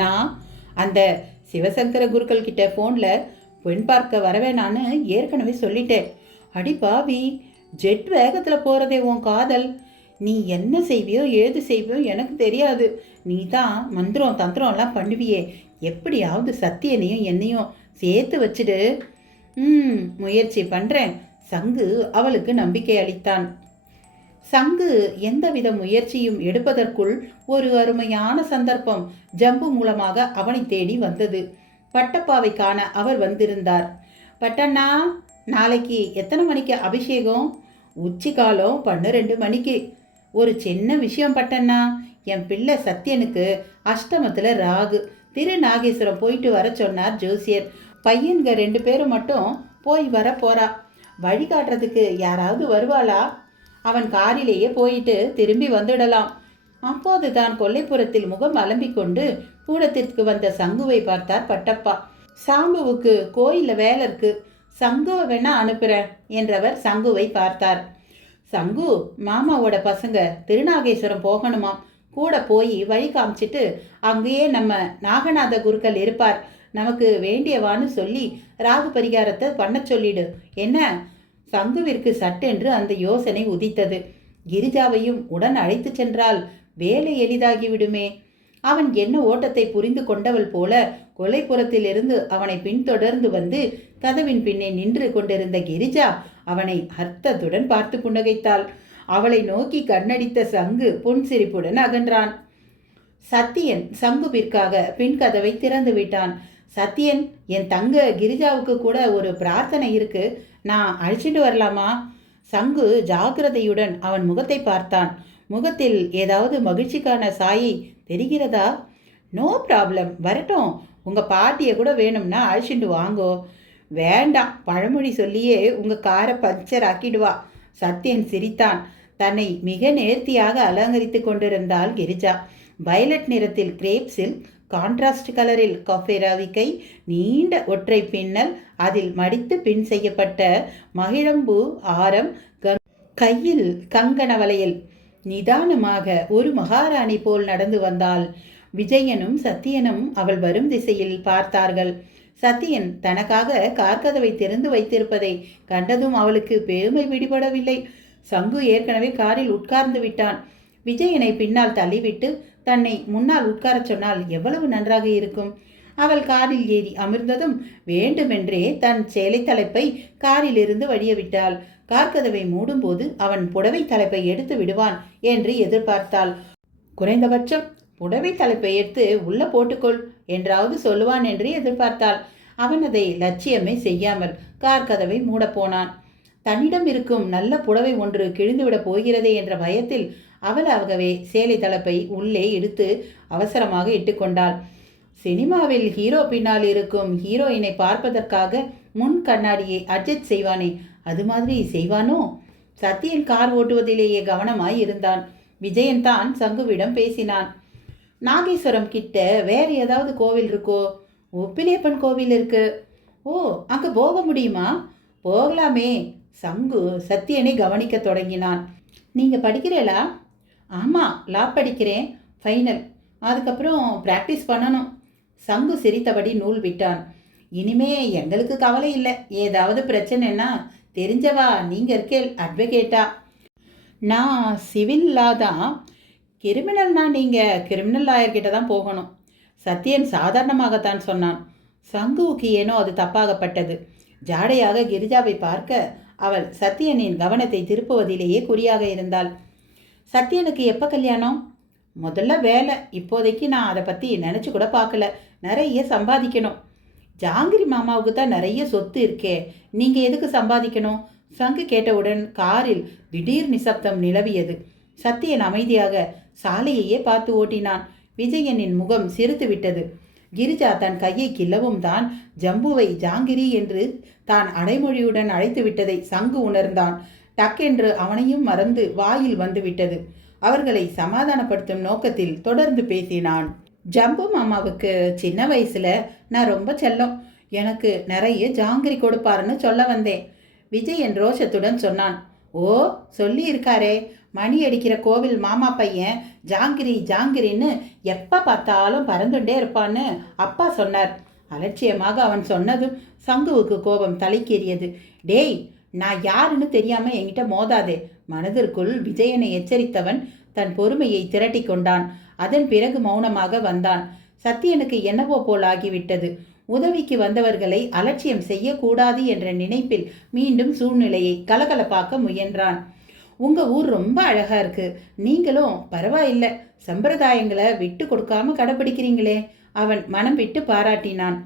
நான் அந்த சிவசங்கர குருக்கள் கிட்ட ஃபோனில் பெண் பார்க்க வரவேணான்னு ஏற்கனவே சொல்லிட்டேன். அடி பாவி, ஜெட் வேகத்தில் போகிறதே உன் காதல். நீ என்ன செய்வியோ ஏது செய்வியோ எனக்கு தெரியாது. நீ தான் மந்திரம் தந்திரம்லாம் பண்ணுவியே. எப்படியாவது சத்தியனையும் என்னையும் சேர்த்து வச்சுடு. முயற்சி பண்ணுறேன். சங்கு அவளுக்கு நம்பிக்கை அளித்தான். சங்கு எந்தவித முயற்சியும் எடுப்பதற்குள் ஒரு அருமையான சந்தர்ப்பம் ஜம்பு மூலமாக அவனை தேடி வந்தது. பட்டப்பாவை காண அவர் வந்திருந்தார். பட்டண்ணா, நாளைக்கு எத்தனை மணிக்கு அபிஷேகம்? உச்சிகாலம் 12 மணிக்கு. ஒரு சின்ன விஷயம் பட்டண்ணா, என் பிள்ளை சத்தியனுக்கு அஷ்டமத்தில் ராகு. திருநாகேஸ்வரம் போயிட்டு வர சொன்னார் ஜோசியர். பையன்க 2 பேரும் மட்டும் போய் வர போறா. வழிகாட்டுறதுக்கு யாராவது வருவாளா? அவன் காரிலேயே போயிட்டு திரும்பி வந்துடலாம். அப்போது தான் கொல்லைப்புறத்தில் முகம் அலம்பிக்கொண்டு கூடத்திற்கு வந்த சங்குவை பார்த்தார் பட்டப்பா. சாம்புவுக்கு கோயிலில் வேலை இருக்கு, சங்குவை வேணா அனுப்புகிறேன் என்றவர் சங்குவை பார்த்தார். சங்கு, மாமாவோட பசங்க திருநாகேஸ்வரம் போகணுமாம். கூட போய் வழி காமிச்சிட்டு அங்கேயே நம்ம நாகநாத குருக்கள் இருப்பார், நமக்கு வேண்டியவான்னு சொல்லி ராகு பரிகாரத்தை பண்ண சொல்லிடு. என்ன? சங்குவிற்கு சட்டென்று அந்த யோசனை உதித்தது. கிரிஜாவையும் உடன் அழைத்து சென்றால் வேலை எளிதாகிவிடுமே. அவன் என்ன ஓட்டத்தை புரிந்து கொண்டவள் போல கொலைப்புறத்திலிருந்து அவனை பின்தொடர்ந்து வந்து கதவின் பின்னே நின்று கொண்டிருந்த கிரிஜா அவனை அர்த்தத்துடன் பார்த்து புன்னகைத்தாள். அவளை நோக்கி கண்ணடித்த சங்கு புன்சிரிப்புடன் அகன்றான். சத்தியன் சங்குவிற்காக பின் கதவை திறந்து விட்டான். சத்தியன், என் தங்க கிரிஜாவுக்கு கூட ஒரு பிரார்த்தனை இருக்கு, நான் அழைச்சிட்டு வரலாமா? சங்கு ஜாக்கிரதையுடன் அவன் முகத்தை பார்த்தான். முகத்தில் ஏதாவது மகிழ்ச்சிக்கான சாயை தெரிகிறதா? நோ ப்ராப்ளம், வரட்டும். உங்கள் பாட்டியை கூட வேணும்னா அழைச்சிட்டு வாங்கோ. வேண்டாம், பழமொழி சொல்லியே உங்கள் காரை பஞ்சர் ஆக்கிடுவா. சத்யன் சிரித்தான். தன்னை மிக நேர்த்தியாக அலங்கரித்து கொண்டிருந்தாள் கிரிஜா. வயலட் நிறத்தில் கிரேப்ஸில், கான்ட்ராஸ்ட் கலரில் கஃபேராவிக்கை, நீண்ட ஒற்றை பின்னல், அதில் மடித்து பின் செய்யப்பட்ட மகிழம்பூ ஆரம், கையில் கங்கண வளையல். நிதானமாக ஒரு மகாராணி போல் நடந்து வந்தாள். விஜயனும் சத்தியனும் அவள் வரும் திசையில் பார்த்தார்கள். சத்தியன் தனக்காக கார்கதவை திறந்து வைத்திருப்பதை கண்டதும் அவளுக்கு பெருமை பிடிபடவில்லை. சங்கு ஏற்கனவே காரில் உட்கார்ந்து விட்டான். விஜயனை பின்னால் தள்ளிவிட்டு தன்னை முன்னால் உட்காரச் சொன்னால் எவ்வளவு நன்றாக இருக்கும். அவள் காரில் ஏறி அமர்ந்ததும் வேண்டுமென்றே தன் சேலை தலைப்பை காரிலிருந்து வழிய விட்டாள். கார்கதவை மூடும்போது அவன் புடவை தலைப்பை எடுத்து விடுவான் என்று எதிர்பார்த்தாள். குறைந்தபட்சம் புடவை தலைப்பை எடுத்து உள்ள போட்டுக்கொள் என்றாவது சொல்லுவான் என்று எதிர்பார்த்தாள். அவன் அதை லட்சியமே செய்யாமல் கார்கதவை மூடப்போனான். தன்னிடம் இருக்கும் நல்ல புடவை ஒன்று கிழிந்துவிடப் போகிறதே என்ற பயத்தில் அவளாகவே சேலை தலைப்பை உள்ளே எடுத்து அவசரமாக இட்டுக்கொண்டாள். சினிமாவில் ஹீரோ பின்னால் இருக்கும் ஹீரோயினை பார்ப்பதற்காக முன் கண்ணாடியை அட்ஜஸ்ட் செய்வானே, அது மாதிரி செய்வானோ? சத்தியன் கார் ஓட்டுவதிலேயே கவனமாய் இருந்தான். விஜயன் தான் சங்குவிடம் பேசினான். நாகேஸ்வரம் கிட்ட வேறு ஏதாவது கோவில் இருக்கோ? உப்பிலியப்பன் கோவில் இருக்கு. ஓ, அங்கே போக முடியுமா? போகலாமே. சங்கு சத்தியனை கவனிக்க தொடங்கினான். நீங்கள் படிக்கிறீங்களா? ஆமாம், லா படிக்கிறேன், ஃபைனல். அதுக்கப்புறம் ப்ராக்டிஸ் பண்ணணும். சங்கு சிரித்தபடி நூல் விட்டான். இனிமே எங்களுக்கு கவலை இல்லை. ஏதாவது பிரச்சனைன்னா தெரிஞ்சவா நீங்கள் இருக்கேள், அட்வொகேட்டா. நான் சிவில் லா தான். கிரிமினல்னா நீங்கள் கிரிமினல் லாயர்கிட்ட தான் போகணும். சத்தியன் சாதாரணமாகத்தான் சொன்னான். சங்குவுக்கு ஏனோ அது தப்பாகப்பட்டது. ஜாடையாக கிரிஜாவை பார்க்க அவள் சத்தியனின் கவனத்தை திருப்புவதிலேயே குறியாக இருந்தாள். சத்தியனுக்கு எப்போ கல்யாணம்? முதல்ல வேலை. இப்போதைக்கு நான் அதை பற்றி நினச்சி கூட பார்க்கல. நிறைய சம்பாதிக்கணும். ஜாங்கிரி மாமாவுக்கு தான் நிறைய சொத்து இருக்கே, நீங்கள் எதுக்கு சம்பாதிக்கணும்? சங்கு கேட்டவுடன் காரில் திடீர் நிசப்தம் நிலவியது. சத்தியன் அமைதியாக சாலையையே பார்த்து ஓட்டினான். விஜயனின் முகம் சிரித்து விட்டது. கிரிஜா தன் கையை கிள்ளவும் தான் ஜம்புவை ஜாங்கிரி என்று தான் அடைமொழியுடன் அழைத்து விட்டதை சங்கு உணர்ந்தான். டக்கென்று அவனையும் மறந்து வாயில் வந்து விட்டது. அவர்களை சமாதானப்படுத்தும் நோக்கத்தில் தொடர்ந்து பேசினான். ஜம்பு மாமாவுக்கு சின்ன வயசுல நான் ரொம்ப செல்லம், எனக்கு நிறைய ஜாங்கிரி கொடுப்பாருன்னு சொல்ல வந்தேன். விஜயன் ரோஷத்துடன் சொன்னான். ஓ, சொல்லி இருக்காரே, மணி அடிக்கிற கோவில் மாமா பையன் ஜாங்கிரி ஜாங்கிரின்னு எப்போ பார்த்தாலும் பறந்துட்டே இருப்பான்னு அப்பா சொன்னார். அலட்சியமாக அவன் சொன்னதும் சங்குவுக்கு கோபம் தலைக்கேறியது. டேய், நான் யாருன்னு தெரியாமல் என்கிட்ட மோதாதே. மனதிற்குள் விஜயனை எச்சரித்தவன் தன் பொறுமையை திரட்டி கொண்டான். அதன் பிறகு மௌனமாக வந்தான். சத்தியனுக்கு என்னவோ போல் ஆகிவிட்டது. உதவிக்கு வந்தவர்களை அலட்சியம் செய்யக்கூடாது என்ற நினைப்பில் மீண்டும் சூழ்நிலையை கலகலப்பாக்க முயன்றான். உங்கள் ஊர் ரொம்ப அழகாக இருக்குது, நீங்களும் பரவாயில்லை, சம்பிரதாயங்களை விட்டு கொடுக்காம கடைப்பிடிக்கிறீங்களே. அவன் மனம் விட்டு பாராட்டினான்.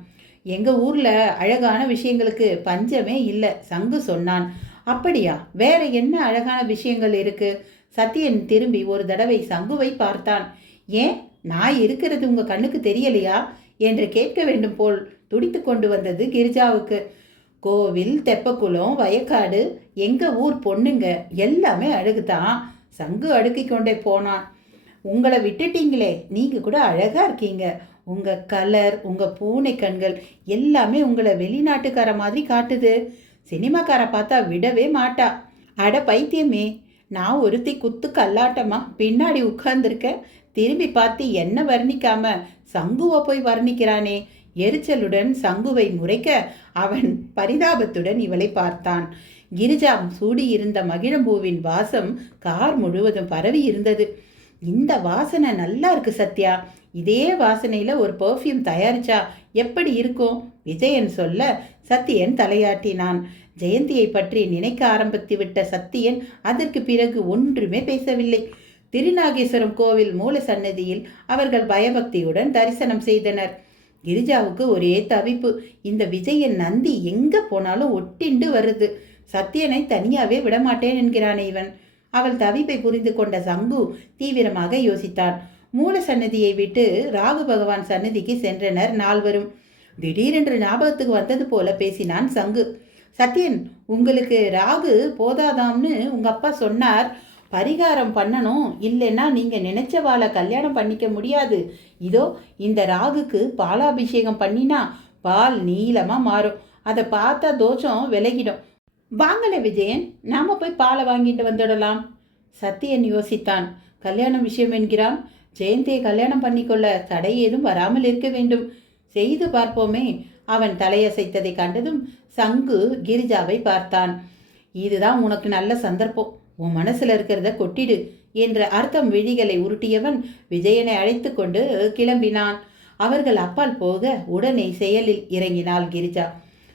எங்கள் ஊரில் அழகான விஷயங்களுக்கு பஞ்சமே இல்லை, சங்கு சொன்னான். அப்படியா? வேற என்ன அழகான விஷயங்கள் இருக்கு? சத்தியன் திரும்பி ஒரு தடவை சங்குவை பார்த்தான். ஏன், நான் இருக்கிறது உங்கள் கண்ணுக்கு தெரியலையா என்று கேட்க வேண்டும் போல் துடித்து கொண்டு வந்தது கிரிஜாவுக்கு. கோவில், தெப்பக்குளம், வயக்காடு, எங்கள் ஊர் பொண்ணுங்க எல்லாமே அழகுதான். சங்கு அடுக்கி கொண்டே போனான். உங்களை விட்டுட்டீங்களே, நீங்கள் கூட அழகாக இருக்கீங்க. உங்கள் கலர், உங்கள் பூனை கண்கள் எல்லாமே உங்களை வெளிநாட்டுக்கார மாதிரி காட்டுது. சினிமாக்கார பார்த்தா விடவே மாட்டா. அட பைத்தியமே, நான் ஒருத்தி குத்து கல்லாட்டமா பின்னாடி உட்கார்ந்துருக்க. திரும்பி பார்த்து என்ன வர்ணிக்காம சங்குவை போய் வர்ணிக்கிறானே. எரிச்சலுடன் சங்குவை முறைக்க அவன் பரிதாபத்துடன் இவளை பார்த்தான். கிரிஜா சூடியிருந்த மகிழம்பூவின் வாசம் கார் முழுவதும் பரவி இருந்தது. இந்த வாசனை நல்லா இருக்கு சத்யா. இதே வாசனையில் ஒரு பெர்ஃப்யூம் தயாரிச்சா எப்படி இருக்கும்? விஜயன் சொல்ல சத்தியன் தலையாட்டினான். ஜெயந்தியை பற்றி நினைக்க ஆரம்பித்து விட்ட சத்தியன் அதற்கு பிறகு ஒன்றுமே பேசவில்லை. திருநாகேஸ்வரம் கோவில் மூல சன்னதியில் அவர்கள் பயபக்தியுடன் தரிசனம் செய்தனர். கிரிஜாவுக்கு ஒரே தவிப்பு. இந்த விஜயன் நந்தி எங்க போனாலும் ஒட்டிண்டு வருது. சத்தியனை தனியாவே விடமாட்டேன் என்கிறானே இவன். அவள் தவிப்பை புரிந்து கொண்ட சங்கு தீவிரமாக யோசித்தான். மூல சன்னதியை விட்டு ராகு பகவான் சன்னதிக்கு சென்றனர் நால்வரும். திடீரென்று ஞாபகத்துக்கு வந்தது போல பேசினான் சங்கு. சத்யன், உங்களுக்கு ராகு போதாதாம்னு உங்க அப்பா சொன்னார். பரிகாரம் பண்ணணும், இல்லைன்னா நீங்க நினைச்சவாளை கல்யாணம் பண்ணிக்க முடியாது. இதோ இந்த ராகுக்கு பாலாபிஷேகம் பண்ணினா பால் நீளமா மாறும். அதை பார்த்தா தோஷம் விலகிடும். வாங்கல விஜயன், நாம போய் பாலை வாங்கிட்டு வந்துடலாம். சத்தியன் யோசித்தான். கல்யாண விஷயம் என்கிறான். ஜெயந்தியை கல்யாணம் பண்ணிக்கொள்ள தடை ஏதும் வராமல் இருக்க வேண்டும். செய்து பார்ப்போமே. அவன் தலையசைத்ததை கண்டதும் சங்கு கிரிஜாவை பார்த்தான். இதுதான் உனக்கு நல்ல சந்தர்ப்பம், உன் மனசுல இருக்கிறத கொட்டிடு என்ற அர்த்தம் விழிகளை உருட்டியவன் விஜயனை அழைத்து கொண்டு கிளம்பினான். அவர்கள் அப்பால் போக உடனே செயலில் இறங்கினாள் கிரிஜா.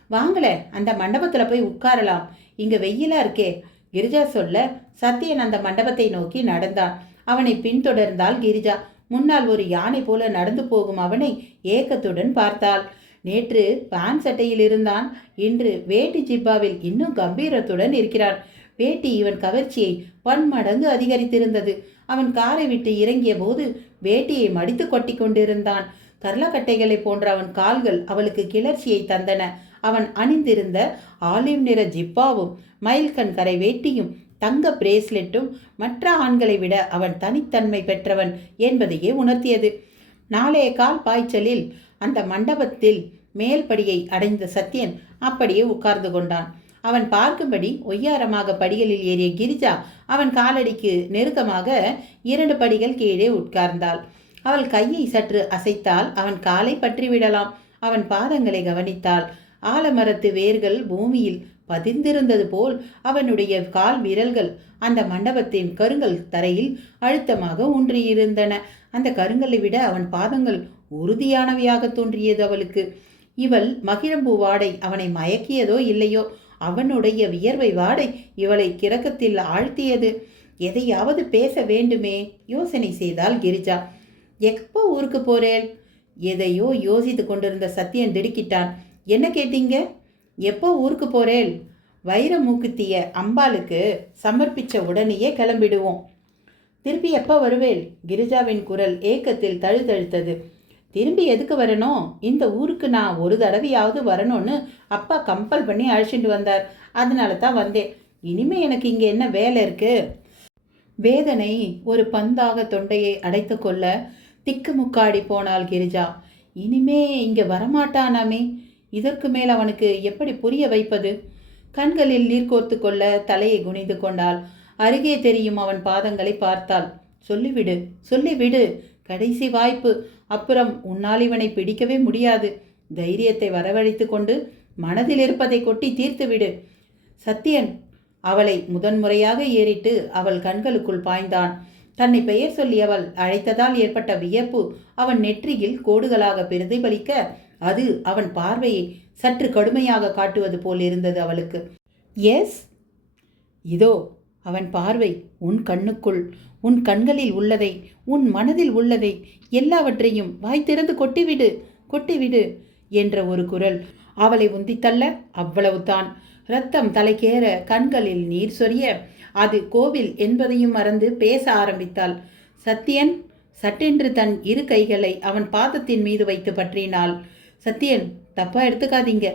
வாங்கல, அந்த மண்டபத்துல போய் உட்காரலாம், இங்க வெயிலா இருக்கே. கிரிஜா சொல்ல சத்தியன் அந்த மண்டபத்தை நோக்கி நடந்தான். அவனை பின்தொடர்ந்தாள் கிரிஜா. முன்னால் ஒரு யானை போல நடந்து போகும் அவனை ஏக்கத்துடன் பார்த்தாள். நேற்று பேண்ட் சட்டையில் இருந்தான், இன்று வேட்டி ஜிப்பாவில் இன்னும் கம்பீரத்துடன் இருக்கிறான். வேட்டி இவன் கவர்ச்சியை பன்மடங்கு அதிகரித்திருந்தது. அவன் காரை விட்டு இறங்கிய போது வேட்டியை மடித்து கொட்டி கொண்டிருந்தான். கர்லக்கட்டைகளை போன்ற அவன் கால்கள் அவளுக்கு கிளர்ச்சியை தந்தன. அவன் அணிந்திருந்த ஆலிவ் நிற ஜிப்பாவும் மயில்கண் கரை வேட்டியும் தங்க பிரேஸ்லெட்டும் மற்ற ஆண்களை விட அவன் தனித்தன்மை பெற்றவன் என்பதையே உணர்த்தியது. நாளைய கால் பாய்ச்சலில் அந்த மண்டபத்தில் மேல்படியை அடைந்த சத்தியன் அப்படியே உட்கார்ந்து கொண்டான். அவன் பார்க்கும்படி ஒய்யாரமாக படிகளில் ஏறிய கிரிஜா அவன் காலடிக்கு நெருக்கமாக 2 படிகள் கீழே உட்கார்ந்தாள். அவள் கையை சற்று அசைத்தால் அவன் காலை பற்றிவிடலாம். அவன் பாதங்களை கவனித்தாள். ஆலமரத்து வேர்கள் பூமியில் பதிந்திருந்தது போல் அவனுடைய கால் விரல்கள் அந்த மண்டபத்தின் கருங்கல் தரையில் அழுத்தமாக ஊன்றியிருந்தன. அந்த கருங்கலை விட அவன் பாதங்கள் உறுதியானவையாக தோன்றியது அவளுக்கு. இவள் மகிழம்பூ வாடை அவனை மயக்கியதோ இல்லையோ, அவனுடைய வியர்வை வாடை இவளை கிறக்கத்தில் ஆழ்த்தியது. எதையாவது பேச வேண்டுமே யோசனை செய்தாள் கிரிஜா. எப்போ ஊருக்கு போறேள்? எதையோ யோசித்து கொண்டிருந்த சத்தியன் திடுக்கிட்டான். என்ன கேட்டீங்க? எப்போ ஊருக்கு போறேள்? வைர மூக்குத்திய அம்பாளுக்கு சமர்ப்பிச்ச உடனேயே கிளம்பிடுவோம். திருப்பி எப்போ வருவேள்? கிரிஜாவின் குரல் ஏக்கத்தில் தழுதழுத்தது. திரும்பி எதுக்கு வரணும்? இந்த ஊருக்கு நான் ஒரு தடவையாவது வரணும்னு அப்பா கம்பல் பண்ணி அழைச்சிட்டு வந்தார். அதனால தான் வந்தேன். இனிமே எனக்கு இங்கே என்ன வேலை இருக்கு? வேதனை ஒரு பந்தாக தொண்டையை அடைத்து கொள்ள திக்குமுக்காடி போனாள் கிரிஜா. இனிமே இங்கே வரமாட்டானாமே. இதற்கு மேல் அவனுக்கு எப்படி புரிய வைப்பது? கண்களில் நீர் கோர்த்து கொள்ள தலையை குனிந்து கொண்டாள். அருகே தெரியும் அவன் பாதங்களை பார்த்தாள். சொல்லிவிடு, சொல்லிவிடு, கடைசி வாய்ப்பு. அப்புறம் உன்னால் இவனை பிடிக்கவே முடியாது. தைரியத்தை வரவழைத்து கொண்டு மனதில் இருப்பதை கொட்டி தீர்த்துவிடு. சத்தியன் அவளை முதன்முறையாக ஏறிட்டு அவள் கண்களுக்குள் பாய்ந்தான். தன்னை பெயர் சொல்லி அவள் அழைத்ததால் ஏற்பட்ட வியப்பு அவன் நெற்றியில் கோடுகளாக பிரதிபலிக்க அது அவன் பார்வையை சற்று கடுமையாக காட்டுவது போல் இருந்தது அவளுக்கு. எஸ், இதோ அவன் பார்வை. உன் கண்ணுக்குள், உன் கண்களில் உள்ளதை, உன் மனதில் உள்ளதை எல்லாவற்றையும் வாய் திறந்து கொட்டிவிடு, கொட்டிவிடு என்ற ஒரு குரல் அவளை உந்தித்தள்ள. அவ்வளவுதான். இரத்தம் தலைக்கேற கண்களில் நீர் சொரிய அது கோவில் என்பதையும் மறந்து பேச ஆரம்பித்தாள். சத்தியன் சட்டென்று தன் 2 கைகளை அவன் பாதத்தின் மீது வைத்து பற்றினாள். சத்தியன், தப்பா எடுத்துக்காதீங்க.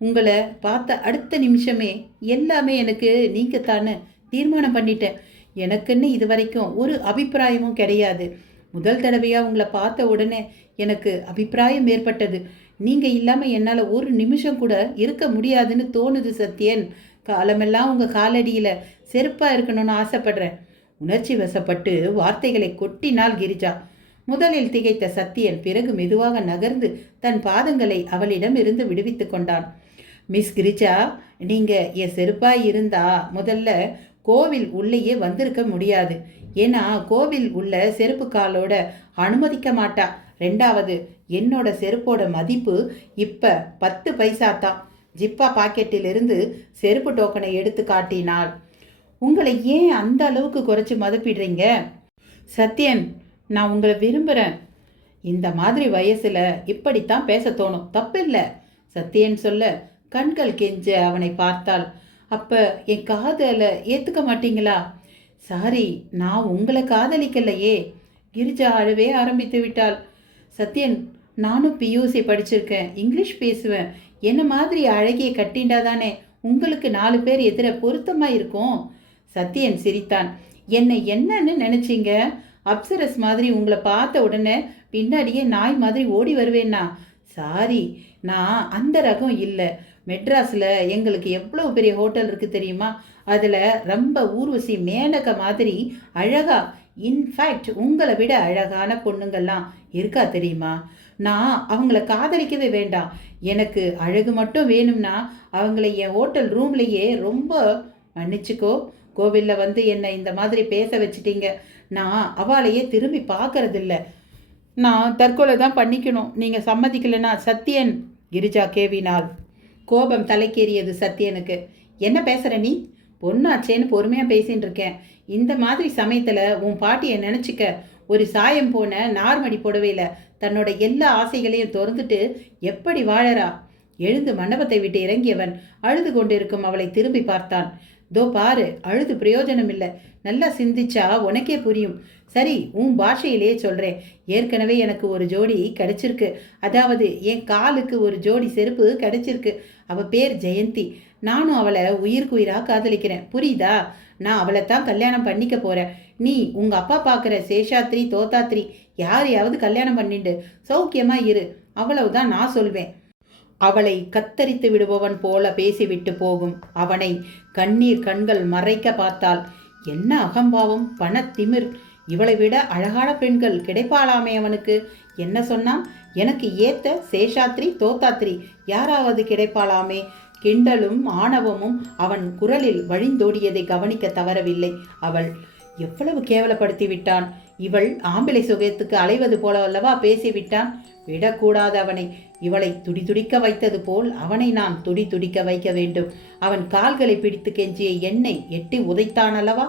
உங்களை பார்த்த அடுத்த நிமிஷமே எல்லாமே எனக்கு நீங்கத்தான்னு தீர்மானம் பண்ணிட்டேன். எனக்குன்னு இதுவரைக்கும் ஒரு அபிப்பிராயமும் கிடையாது. முதல் தடவையாக உங்களை பார்த்த உடனே எனக்கு அபிப்பிராயம் ஏற்பட்டது. நீங்கள் இல்லாமல் என்னால் ஒரு நிமிஷம் கூட இருக்க முடியாதுன்னு தோணுது சத்தியன். காலமெல்லாம் உங்கள் காலடியில் செருப்பாக இருக்கணும்னு ஆசைப்படுறேன். உணர்ச்சி வசப்பட்டு வார்த்தைகளை கொட்டினாள் கிரிஜா. முதலில் திகைத்த சத்தியன் பிறகு மெதுவாக நகர்ந்து தன் பாதங்களை அவளிடம் இருந்து விடுவித்து கொண்டான். மிஸ் கிரிஜா, நீங்கள் என் செருப்பாய் இருந்தா முதல்ல கோவில் உள்ளேயே வந்திருக்க முடியாது. ஏன்னா கோவில் உள்ள செருப்பு காலோட அனுமதிக்க மாட்டா. ரெண்டாவது, என்னோட செருப்போட மதிப்பு இப்போ 10 பைசா தான். ஜிப்பா பாக்கெட்டிலிருந்து செருப்பு டோக்கனை எடுத்து காட்டினாள். உங்களை ஏன் அந்த அளவுக்கு குறைச்சி மதிப்பிடுறீங்க? சத்யன், நான் உங்களை விரும்புகிறேன். இந்த மாதிரி வயசில் இப்படித்தான் பேச தோணும், தப்பில்லை. சத்யன் சொல்ல கண்கள் கெஞ்ச அவனை பார்த்தாள். அப்போ என் காதலை ஏற்றுக்க மாட்டீங்களா? சாரி, நான் உங்களை காதலிக்கலையே. கிரிஜா அழவே ஆரம்பித்து விட்டாள். சத்யன், நானும் பியூசி படிச்சிருக்கேன், இங்கிலீஷ் பேசுவேன். என்ன மாதிரி அழகிய கட்டிண்டா தானே உங்களுக்கு 4 பேர் எதிர பொருத்தமாக இருக்கும். சத்யன் சிரித்தான். என்னை என்னன்னு நினச்சிங்க? அப்சரஸ் மாதிரி உங்களை பார்த்த உடனே பின்னாடியே நாய் மாதிரி ஓடி வருவேன்னா? சாரி, நான் அந்த ரகம் இல்லை. மெட்ராஸில் எங்களுக்கு எவ்வளோ பெரிய ஹோட்டல் இருக்குது தெரியுமா? அதில் ரொம்ப ஊர்வசி மேனக மாதிரி அழகா, இன்ஃபேக்ட் உங்களை விட அழகான பொண்ணுங்கள்லாம் இருக்கா தெரியுமா? நான் அவங்கள காதலிக்கவே வேண்டாம். எனக்கு அழகு மட்டும் வேணும்னா அவங்கள என் ஹோட்டல் ரூம்லேயே ரொம்ப மன்னிச்சுக்கோ, கோவிலில் வந்து என்னை இந்த மாதிரி பேச வச்சிட்டீங்க. நான் அவளையே திரும்பி பார்க்கறதில்ல. நான் தற்கொலை தான் பண்ணிக்கணும் நீங்கள் சம்மதிக்கலைன்னா. சத்யன், கிரிஜா கேவினாள். கோபம் தலைக்கேறியது சத்யனுக்கு. என்ன பேசுகிற நீ? பொண்ணாச்சேன்னு பொறுமையாக பேசின்னு இருக்கேன். இந்த மாதிரி சமயத்தில் உன் பாட்டியை நினச்சிக்க. ஒரு சாயம் போன நார்மடி புடவையில் தன்னோட எல்லா ஆசைகளையும் திறந்துட்டு எப்படி வாழறா? எழுந்து மண்டபத்தை விட்டு இறங்கியவன் அழுது கொண்டிருக்கும் அவளை திரும்பி பார்த்தான். தோ பாரு, அழுது பிரயோஜனம் இல்லை. நல்லா சிந்திச்சா உனக்கே புரியும். சரி, உன் பாஷையிலே சொல்கிறேன். ஏற்கனவே எனக்கு ஒரு ஜோடி கிடைச்சிருக்கு. அதாவது என் காலுக்கு ஒரு ஜோடி செருப்பு கிடைச்சிருக்கு. அவள் பேர் ஜெயந்தி. நானும் அவளை உயிருக்குயிராக காதலிக்கிறேன். புரியுதா? நான் அவளை தான் கல்யாணம் பண்ணிக்க போகிறேன். நீ உங்கள் அப்பா பார்க்குற சேஷாத்ரி, தோத்தாத்ரி யாரையாவது கல்யாணம் பண்ணிண்டு சௌக்கியமாக இரு. அவ்வளவுதான் நான் சொல்வேன். அவளை கத்தரித்து விடுபவன் போல பேசிவிட்டு போகும் அவனை கண்ணீர் கண்கள் மறைக்க பார்த்தாள். என்ன அகம்பாவம், பணத்திமிர்! இவளை விட அழகான பெண்கள் கிடைப்பாளாமே அவனுக்கு. என்ன சொன்னான்? எனக்கு ஏத்த சேஷாத்ரி, தோத்தாத்ரி யாராவது கிடைப்பாளாமே. கிண்டலும் ஆணவமும் அவன் குரலில் வழிந்தோடியதை கவனிக்க தவறவில்லை அவள். எவ்வளவு கேவலப்படுத்தி விட்டான்! இவள் ஆம்பிளை சுகத்துக்கு அலைவது போல அல்லவா பேசிவிட்டான். விடக்கூடாது அவனை. இவளை துடிதுடிக்க வைத்தது போல் அவனை நான் துடிதுடிக்க வைக்க வேண்டும். அவன் கால்களை பிடித்து கெஞ்சிய என்னை எட்டி உதைத்தான் அல்லவா?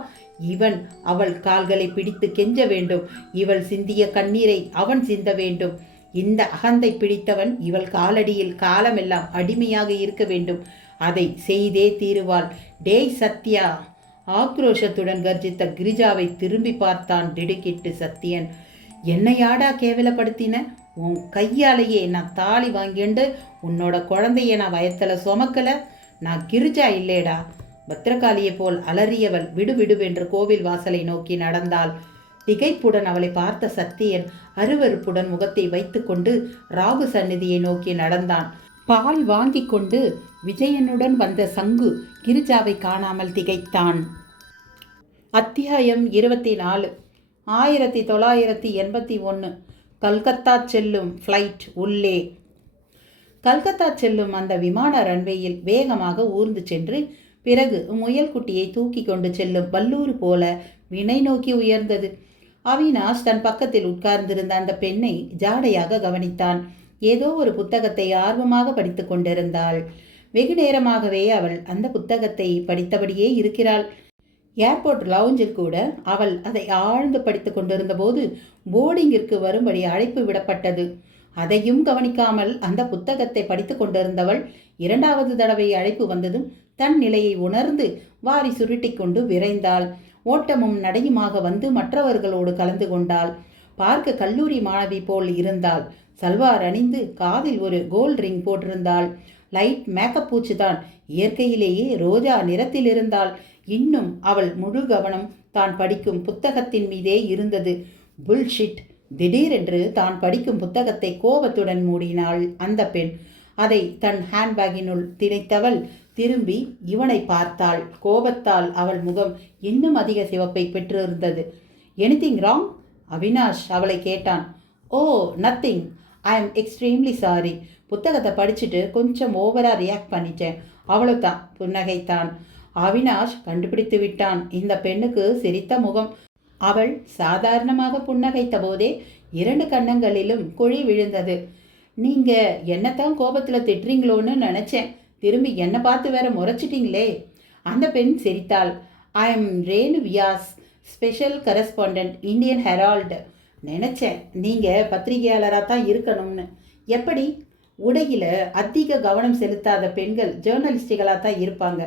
இவன் அவள் கால்களை பிடித்து கெஞ்ச வேண்டும். இவள் சிந்திய கண்ணீரை அவன் சிந்த வேண்டும். இந்த அகந்தை பிடித்தவன் இவள் காலடியில் காலமெல்லாம் அடிமையாக இருக்க வேண்டும். அதை செய்தே தீருவாள். டேய் சத்யா! ஆக்ரோஷத்துடன் கர்ஜித்த கிரிஜாவை திரும்பி பார்த்தான் திடுக்கிட்டு சத்யன். என்னையாடா கேவலப்படுத்தின? உன் கையாலேயே நான் தாலி வாங்கிண்டு உன்னோட குழந்தைய நான் வயத்தில் சுமக்கலை. நான் கிரிஜா இல்லேடா. பத்திரகாளியை போல் அலறியவள் விடுவிடுவென்று கோவில் வாசலை நோக்கி நடந்தாள். திகைப்புடன் அவளை பார்த்த சத்தியன் அருவருப்புடன் முகத்தை வைத்துக்கொண்டு ராகு சந்நிதியை நோக்கி நடந்தான். பால் வாங்கி கொண்டு விஜயனுடன் வந்த சங்கு கிரிஜாவை காணாமல் திகைத்தான். அத்தியாயம் 24. 1981 கல்கத்தா செல்லும் ஃப்ளைட் உள்ளே. கல்கத்தா செல்லும் அந்த விமான ரன்வேயில் வேகமாக ஊர்ந்து சென்று பிறகு முயல்குட்டியை தூக்கி கொண்டு செல்லும் வல்லூர் போல வினை நோக்கி உயர்ந்தது. அவினாஷ் தன் பக்கத்தில் உட்கார்ந்திருந்த அந்த பெண்ணை ஜாடையாக கவனித்தான். ஏதோ ஒரு புத்தகத்தை ஆர்வமாக படித்து கொண்டிருந்தாள். வெகு நேரமாகவே அவள் அந்த புத்தகத்தை படித்தபடியே இருக்கிறாள். ஏர்போர்ட் லவுஞ்சில் கூட அவள் அதை ஆழ்ந்து படித்து கொண்டிருந்த போது போர்டிங்கிற்கு வரும்படி அழைப்பு விடப்பட்டது. அதையும் கவனிக்காமல் அந்த புத்தகத்தை படித்து கொண்டிருந்தவள் 2வது தடவை அழைப்பு வந்ததும் தன் நிலையை உணர்ந்து வாரி சுருட்டி கொண்டு விரைந்தாள். ஓட்டமும் நடையுமாக வந்து மற்றவர்களோடு கலந்து கொண்டாள். பார்க்க கல்லூரி மாணவி போல் இருந்தாள். சல்வார் அணிந்து காதில் ஒரு கோல்ட் ரிங் போட்டிருந்தாள். லைட் மேக்கப் பூச்சுதான். இயற்கையிலேயே ரோஜா நிறத்தில் இருந்தாள். இன்னும் அவள் முழு கவனம் தான் படிக்கும் புத்தகத்தின் மீதே இருந்தது. புல்ஷிட்! திடீரென்று தான் படிக்கும் புத்தகத்தை கோபத்துடன் மூடினாள் அந்த பெண். அதை தன் ஹேண்ட்பேக்கினுள் திணைத்தவள் திரும்பி இவனை பார்த்தாள். கோபத்தால் அவள் முகம் இன்னும் அதிக சிவப்பை பெற்றிருந்தது. Anything wrong? அவினாஷ் அவளை கேட்டான். Oh, nothing. I am extremely sorry. புத்தகத்தை படிச்சுட்டு கொஞ்சம் ஓவராக ரியாக்ட் பண்ணிட்டேன், அவ்வளோதான், புன்னகைத்தான். அவினாஷ் கண்டுபிடித்து விட்டான். இந்த பெண்ணுக்கு சிரித்த முகம். அவள் சாதாரணமாக புன்னகைத்த போதே 2 கன்னங்களிலும் குழி விழுந்தது. நீங்க என்னத்தான் கோபத்தில் திட்டுறீங்களோன்னு நினைச்சேன். திரும்பி என்னை பார்த்து வேற முறைச்சிட்டீங்களே. அந்த பெண் சிரித்தாள். I am Renu Vyas, special correspondent, Indian Herald. நினச்சேன் நீங்கள் பத்திரிகையாளராக தான் இருக்கணும்னு. எப்படி? உடையில் அதிக கவனம் செலுத்தாத பெண்கள் ஜேர்னலிஸ்டுகளாக தான் இருப்பாங்க.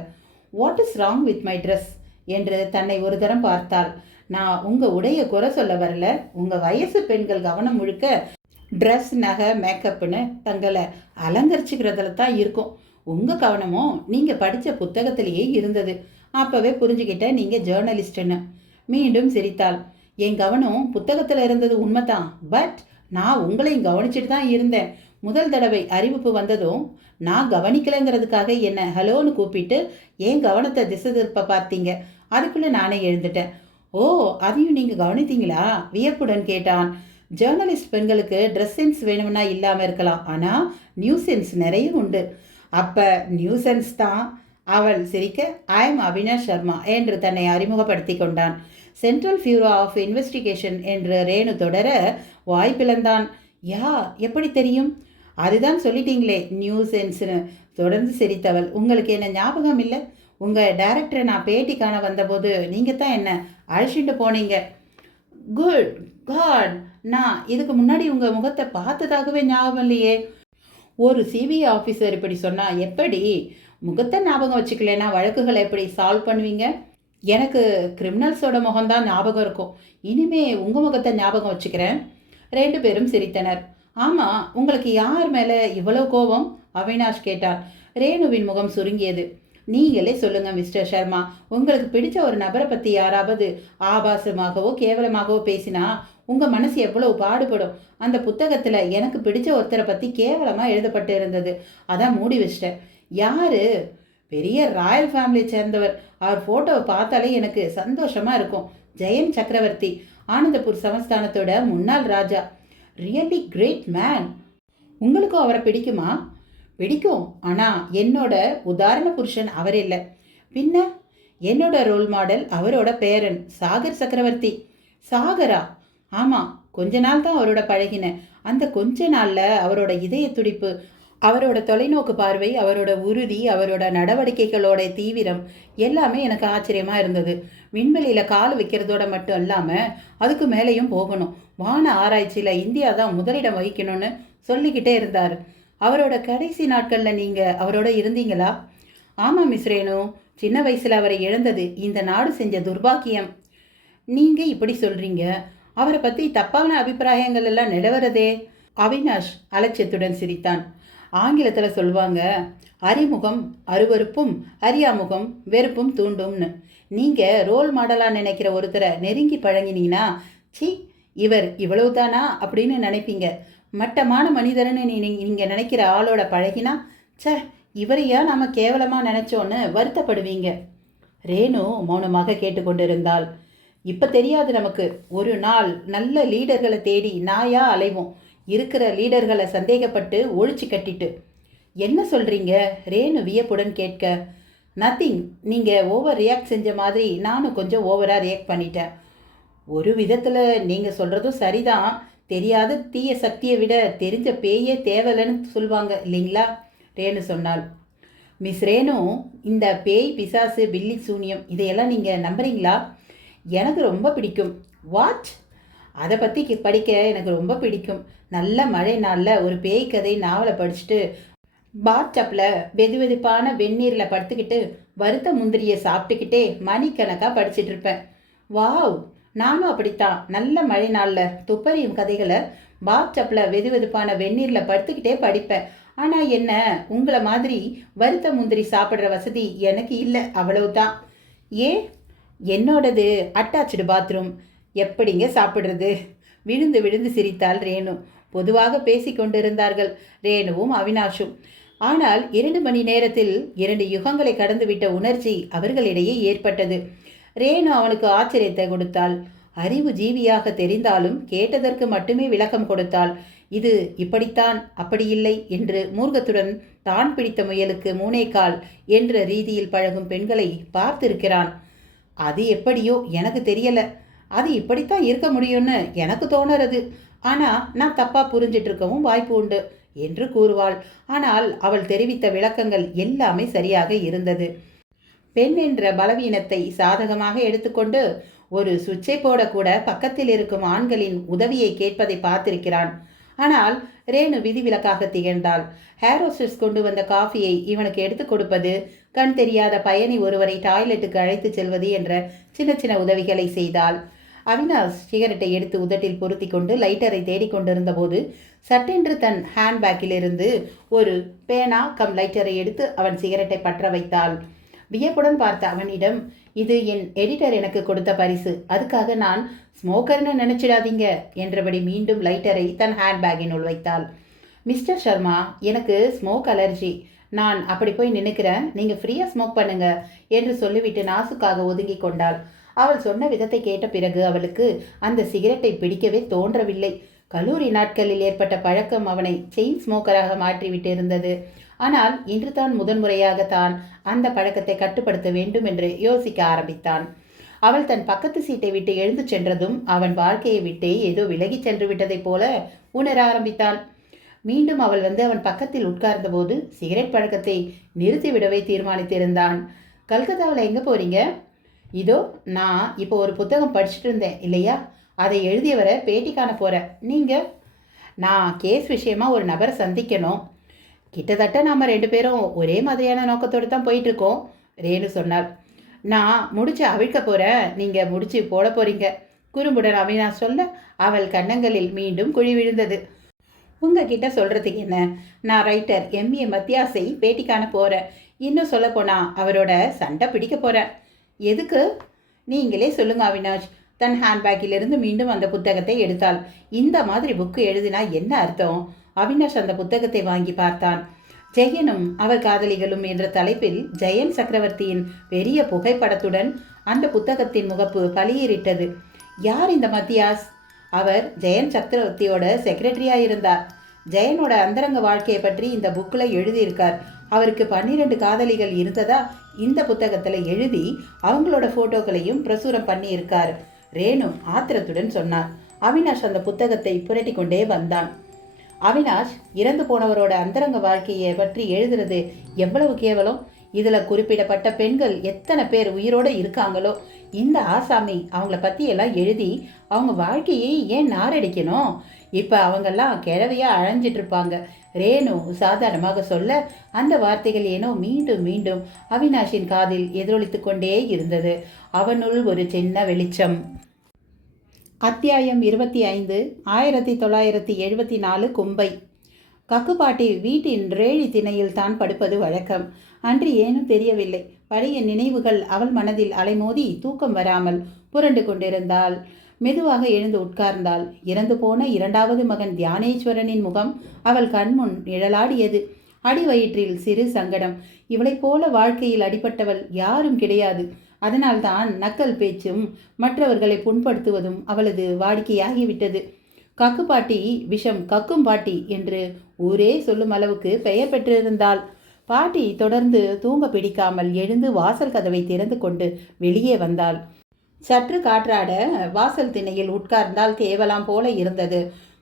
What is wrong with my dress என்று தன்னை ஒரு தரம் பார்த்தாள். நான் உங்கள் உடைய குறை சொல்ல வரல. உங்கள் வயசு பெண்கள் கவனம் முழுக்க ட்ரெஸ், நகை, மேக்கப்னு தங்களை அலங்கரிச்சுக்கிறதுல தான் இருக்கும். உங்கள் கவனமும் நீங்கள் படித்த புத்தகத்திலேயே இருந்தது. அப்போவே புரிஞ்சுக்கிட்டேன் நீங்கள் ஜேர்னலிஸ்ட்டுன்னு. மீண்டும் சிரித்தாள். என் கவனம் புத்தகத்தில் இருந்தது உண்மைதான். பட் நான் உங்களையும் கவனிச்சுட்டு தான் இருந்தேன். முதல் தடவை அறிவிப்பு வந்ததும் நான் கவனிக்கலைங்கிறதுக்காக என்னை ஹலோன்னு கூப்பிட்டு என் கவனத்தை திசை திருப்ப பார்த்தீங்க. அதுக்குள்ளே நானே எழுந்துட்டேன். ஓ, அதையும் நீங்கள் கவனித்தீங்களா? வியப்புடன் கேட்டான். ஜேர்னலிஸ்ட் பெண்களுக்கு ட்ரெஸ் சென்ஸ் வேணும்னா இல்லாமல் இருக்கலாம், ஆனால் நியூ சென்ஸ் நிறைய உண்டு. அப்போ நியூ சென்ஸ் தான். அவள் சிரிக்க, ஐ எம் அவினாஷ் சர்மா என்று தன்னை அறிமுகப்படுத்தி கொண்டான். சென்ட்ரல் பியூரோ ஆஃப் இன்வெஸ்டிகேஷன் என்று ரேணு தொடர வாய் பிளந்தான். யா, எப்படி தெரியும்? அதுதான் சொல்லிட்டீங்களே நியூ சென்ஸ்னு. தொடர்ந்து சிரித்தவள். உங்களுக்கு என்ன ஞாபகம் இல்லை? உங்கள் டைரக்டரை நான் பேட்டி காண வந்தபோது நீங்கள் தான் என்ன அழைச்சிட்டு போனீங்க. குட் காட், நான் இதுக்கு முன்னாடி உங்கள் முகத்தை பார்த்ததாகவே ஞாபகம் இல்லையே. ஒரு சிபிஐ ஆஃபீஸர் இப்படி சொன்னால் எப்படி? முகத்தை ஞாபகம் வச்சுக்கலன்னா வழக்குகளை எப்படி சால்வ் பண்ணுவீங்க? எனக்கு கிரிமினல்ஸோட முகம்தான் ஞாபகம் இருக்கும். இனிமே உங்கள் முகத்தை ஞாபகம் வச்சுக்கிறேன். 2 பேரும் சிரித்தனர். ஆமாம், உங்களுக்கு யார் மேலே இவ்வளோ கோபம்? அவினாஷ் கேட்டார். ரேணுவின் முகம் சுருங்கியது. நீங்களே சொல்லுங்கள் மிஸ்டர் சர்மா. உங்களுக்கு பிடிச்ச ஒரு நபரை பற்றி யாராவது ஆபாசமாகவோ கேவலமாகவோ பேசினா உங்கள் மனசு எவ்வளவு பாடுபடும். அந்த புத்தகத்தில் எனக்கு பிடிச்ச ஒருத்தரை பற்றி கேவலமாக எழுதப்பட்டு இருந்தது. அதான் மூடி வச்சிட்டேன். யார்? பெரிய ராயல் ஃபேமிலியை சேர்ந்தவர். அவர் ஃபோட்டோவை பார்த்தாலே எனக்கு சந்தோஷமாக இருக்கும். ஜெயன் சக்கரவர்த்தி, ஆனந்தபூர் சமஸ்தானத்தோட முன்னாள் ராஜா. Really great man. உங்களுக்கும் அவரை பிடிக்குமா? பிடிக்கும். ஆனால் என்னோட உதாரண புருஷன் அவர் இல்லை. பின்ன என்னோட ரோல் மாடல் அவரோட பேரன் சாகர் சக்கரவர்த்தி. சாகரா? ஆமாம், கொஞ்ச நாள் தான் அவரோட பழகினேன். அந்த கொஞ்ச நாளில் அவரோட இதய துடிப்பு, அவரோட தொலைநோக்கு பார்வை, அவரோட உறுதி, அவரோட நடவடிக்கைகளோட தீவிரம் எல்லாமே எனக்கு ஆச்சரியமாக இருந்தது. விண்வெளியில் கால் வைக்கிறதோட மட்டும் இல்லாமல் அதுக்கு மேலேயும் போகணும். வான ஆராய்ச்சியில் இந்தியா தான் முதலிடம் வகிக்கணும்னு சொல்லிக்கிட்டே இருந்தார். அவரோட கடைசி நாட்களில் நீங்கள் அவரோட இருந்தீங்களா? ஆமாம் மிஸ் ரேணு, சின்ன வயசில் அவரை இழந்தது இந்த நாடு செஞ்ச துர்பாக்கியம். நீங்கள் இப்படி சொல்கிறீங்க. அவரை பற்றி தப்பான அபிப்பிராயங்கள் எல்லாம் நிலவரதே. அவினாஷ் அலட்சியத்துடன் சிரித்தான். ஆங்கிலத்தில் சொல்லுவாங்க, அறிமுகம் அருவருப்பும் அறியாமுகம் வெறுப்பும் தூண்டும்னு. நீங்கள் ரோல் மாடலாக நினைக்கிற ஒருத்தரை நெருங்கி பழங்கினீங்கன்னா சி இவர் இவ்வளவுதானா அப்படின்னு நினைப்பீங்க. மட்டமான மனிதர்னு நீங்கள் நினைக்கிற ஆளோட பழகினா ச இவரையா நாம் கேவலமாக நினச்சோன்னு வருத்தப்படுவீங்க. ரேணு மௌனமாக கேட்டுக்கொண்டிருந்தாள். இப்போ தெரியாது நமக்கு. ஒரு நாள் நல்ல லீடர்களை தேடி நாயா அலைவோம். இருக்கிற லீடர்களை சந்தேகப்பட்டு ஒழிச்சு கட்டிட்டு. என்ன சொல்கிறீங்க? ரேணு வியப்புடன் கேட்க. நத்திங். நீங்கள் ஓவர் ரியாக்ட் செஞ்ச மாதிரி நானும் கொஞ்சம் ஓவராக ரியாக்ட் பண்ணிட்டேன். ஒரு விதத்தில் நீங்கள் சொல்கிறதும் சரிதான். தெரியாத தீய சக்தியை விட தெரிஞ்ச பேயே தேவையில்லைன்னு சொல்லுவாங்க இல்லைங்களா? ரேணு சொன்னாள். மிஸ் ரேணு, இந்த பேய், பிசாசு, பில்லி சூனியம் இதையெல்லாம் நீங்கள் நம்புறீங்களா? எனக்கு ரொம்ப பிடிக்கும். வாட்? அதை பற்றி படிக்க எனக்கு ரொம்ப பிடிக்கும். நல்ல மழை நாளில் ஒரு பேய் கதை நாவலை படிச்சுட்டு பாத்டப்பில் வெது வெதுப்பான வெந்நீரில் படுத்துக்கிட்டு வறுத்த முந்திரியை சாப்பிட்டுக்கிட்டே மணிக்கணக்காக படிச்சுட்டு இருப்பேன். வாவ், நானும் அப்படித்தான். நல்ல மழை நாளில் துப்பறியும் கதைகளை பாத்டப்பில் வெது வெதுப்பான வெந்நீரில் படுத்துக்கிட்டே படிப்பேன். ஆனால் என்ன, உங்களை மாதிரி வறுத்த முந்திரி சாப்பிட்ற வசதி எனக்கு இல்லை, அவ்வளவுதான். ஏன்? என்னோடது அட்டாச்சு பாத்ரூம். எப்படிங்க சாப்பிட்றது? விழுந்து விழுந்து சிரித்தாள் ரேணு. பொதுவாக பேசி கொண்டிருந்தார்கள் ரேணுவும் அவினாஷும். ஆனால் 2 மணி நேரத்தில் 2 யுகங்களை கடந்துவிட்ட உணர்ச்சி அவர்களிடையே ஏற்பட்டது. ரேணு அவனுக்கு ஆச்சரியத்தை கொடுத்தாள். அறிவு ஜீவியாக தெரிந்தாலும் கேட்டதற்கு மட்டுமே விளக்கம் கொடுத்தாள். இது இப்படித்தான் அப்படியில்லை என்று மூர்க்கத்துடன் தான் பிடித்த முயலுக்கு 3 கால் என்ற ரீதியில் பழகும் பெண்களை பார்த்திருக்கிறான். அது எப்படியோ எனக்கு தெரியல. அது இப்படித்தான் இருக்க முடியும்னு எனக்கு தோணுறது. ஆனால் நான் தப்பாக புரிஞ்சிட்டு இருக்கவும் வாய்ப்பு உண்டு என்று கூறுவாள். ஆனால் அவள் தெரிவித்த விளக்கங்கள் எல்லாமே சரியாக இருந்தது. பெண் என்ற பலவீனத்தை சாதகமாக எடுத்துக்கொண்டு ஒரு சுவிட்சை போடக்கூட பக்கத்தில் இருக்கும் ஆண்களின் உதவியை கேட்பதை பார்த்திருக்கிறான். ஆனால் ரேணு விதிவிலக்காக திகழ்ந்தாள். ஹேரோஸ்டஸ் கொண்டு வந்த காஃபியை இவனுக்கு எடுத்து கொடுப்பது, கண் தெரியாத பயணி ஒருவரை டாய்லெட்டுக்கு அழைத்து செல்வது என்ற சின்ன சின்ன உதவிகளை செய்தாள். அவினாஷ் சிகரெட்டை எடுத்து உதட்டில் பொருத்தி கொண்டு லைட்டரை தேடிக்கொண்டிருந்த போது சட்டென்று தன் ஹேண்ட்பேக்கிலிருந்து ஒரு பேனா கம் லைட்டரை எடுத்து அவன் சிகரெட்டை பற்ற வைத்தாள். வியப்புடன் பார்த்த அவனிடம், இது என் எடிட்டர் எனக்கு கொடுத்த பரிசு, அதுக்காக நான் ஸ்மோக்கர்னு நினைச்சிடாதீங்க என்றபடி மீண்டும் லைட்டரை தன் ஹேண்ட்பேக்கினுள் வைத்தாள். மிஸ்டர் சர்மா, எனக்கு ஸ்மோக் அலர்ஜி, நான் அப்படி போய் நினைக்கிறேன், நீங்கள் ஃப்ரீயாக ஸ்மோக் பண்ணுங்க என்று சொல்லிவிட்டு நாசுக்காக ஒதுங்கி கொண்டாள். அவள் சொன்ன விதத்தை கேட்ட பிறகு அவளுக்கு அந்த சிகரெட்டை பிடிக்கவே தோன்றவில்லை. கல்லூரி நாட்களில் ஏற்பட்ட பழக்கம் அவனை செயின் ஸ்மோக்கராக மாற்றிவிட்டு இருந்தது. ஆனால் இன்று தான் முதன்முறையாக தான் அந்த பழக்கத்தை கட்டுப்படுத்த வேண்டும் என்று யோசிக்க ஆரம்பித்தான். அவள் தன் பக்கத்து சீட்டை விட்டு எழுந்து சென்றதும் அவன் வாழ்க்கையை விட்டே ஏதோ விலகி சென்று விட்டதைப் போல உணர ஆரம்பித்தான். மீண்டும் அவள் வந்து அவன் பக்கத்தில் உட்கார்ந்த போது சிகரெட் பழக்கத்தை நிறுத்திவிடவே தீர்மானித்திருந்தான். கல்கத்தாவில் எங்கே போறீங்க? இதோ நான் இப்போ ஒரு புத்தகம் படிச்சுட்டு இருந்தேன் இல்லையா, அதை எழுதியவரை பேட்டி காண போகிறேன். நீங்கள்? நான் கேஸ் விஷயமா ஒரு நபரை சந்திக்கணும். கிட்டத்தட்ட நாம் 2 பேரும் ஒரே மாதிரியான நோக்கத்தோடு தான் போயிட்டுருக்கோம், ரேணு சொன்னாள். நான் முடிச்சு அவிழ்க்க போகிறேன், நீங்கள் முடிச்சு போட போகிறீங்க, குறும்புடன் அவினாஷ் சொல்ல அவள் கன்னங்களில் மீண்டும் குழி விழுந்தது. உங்ககிட்ட சொல்கிறதுக்கு என்ன, நான் ரைட்டர் MA மத்தியாஸை பேட்டி காண போகிறேன். இன்னும் சொல்லப்போனால் அவரோட சண்டை பிடிக்க போகிறேன். எதுக்கு? நீங்களே சொல்லுங்க அவினாஷ். தன் ஹேண்ட்பேக்கிலிருந்து மீண்டும் அந்த புத்தகத்தை எடுத்தாள். இந்த மாதிரி புக்கு எழுதினா என்ன அர்த்தம்? அவினாஷ் அந்த புத்தகத்தை வாங்கி பார்த்தான். ஜெயனும் அவர் காதலிகளும் என்ற தலைப்பில் ஜெயன் சக்கரவர்த்தியின் பெரிய புகைப்படத்துடன் அந்த புத்தகத்தின் முகப்பு பளியிரிட்டது. யார் இந்த மத்தியாஸ்? அவர் ஜெயன் சக்கரவர்த்தியோட செக்ரட்டரியாக இருந்தார். ஜெயனோட அந்தரங்க வாழ்க்கையை பற்றி இந்த புக்கில் எழுதியிருக்கார். அவருக்கு 12 காதலிகள் இருந்ததா இந்த புத்தகத்தில் எழுதி அவங்களோட ஃபோட்டோக்களையும் பிரசுரம் பண்ணியிருக்கார், ரேணு ஆத்திரத்துடன் சொன்னார். அவினாஷ் அந்த புத்தகத்தை புரட்டி கொண்டே வந்தான். அவினாஷ், இறந்து போனவரோட அந்தரங்க வாழ்க்கையை பற்றி எழுதுறது எவ்வளவு கேவலம். இதில் குறிப்பிடப்பட்ட பெண்கள் எத்தனை பேர் உயிரோடு இருக்காங்களோ, இந்த ஆசாமி அவங்கள பற்றி எல்லாம் எழுதி அவங்க வாழ்க்கையை ஏன் நாரடிக்கணும்? இப்போ அவங்கெல்லாம் கிழவையாக அழைஞ்சிட்ருப்பாங்க, ரேணு சாதாரணமாக சொல்ல அந்த வார்த்தைகள் ஏனோ மீண்டும் மீண்டும் அவினாஷின் காதில் எதிரொலித்து கொண்டே இருந்தது. அவனுள் ஒரு சின்ன வெளிச்சம். அத்தியாயம் 25. 1974 கும்பை. கக்குப்பாட்டி வீட்டின் ரேழி திணையில் தான் படுப்பது வழக்கம். அன்று ஏனும் தெரியவில்லை. பழைய நினைவுகள் அவள் மனதில் அலைமோதி தூக்கம் வராமல் புரண்டு கொண்டிருந்தாள். மெதுவாக எழுந்து உட்கார்ந்தாள். இறந்து போன 2வது மகன் தியானேஸ்வரனின் முகம் அவள் கண்முன் நிழலாடியது. அடிவயிற்றில் சிறு சங்கடம். இவளைப் போல வாழ்க்கையில் அடிபட்டவள் யாரும் கிடையாது. அதனால்தான் நக்கல் பேச்சும் மற்றவர்களை புண்படுத்துவதும் அவளது வாடிக்கையாகிவிட்டது. கக்குப்பாட்டி விஷம் கக்கும் பாட்டி என்று ஊரே சொல்லும் அளவுக்கு பெயர் பெற்றிருந்தாள். பாட்டி தொடர்ந்து தூங்க பிடிக்காமல் எழுந்து வாசல் கதவை திறந்து கொண்டு வெளியே வந்தாள். சற்று காற்றாட வாசல் திணையில் உட்கார்ந்தால் தேவலாம் போல இருந்தது.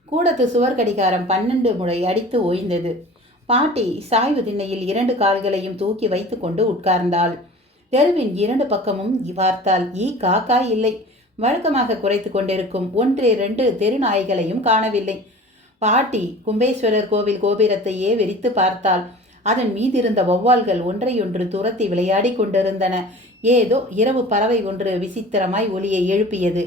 கூடத்து சுவர் கடிகாரம் 12 முறை அடித்து ஓய்ந்தது. பாட்டி சாய்வு திண்ணையில் 2 கால்களையும் தூக்கி வைத்து கொண்டு உட்கார்ந்தாள். தெருவின் 2 பக்கமும் பார்த்தால் காக்கா இல்லை. வழக்கமாக குறைத்து கொண்டிருக்கும் 1-2 தெருநாய்களையும் காணவில்லை. பாட்டி கும்பேஸ்வரர் கோவில் கோபுரத்தையே வெறித்து பார்த்தாள். அதன் மீதிருந்த வௌவால்கள் ஒன்றையொன்று துரத்தி விளையாடி கொண்டிருந்தன. ஏதோ இரவு பறவை ஒன்று விசித்திரமாய் ஒலியை எழுப்பியது.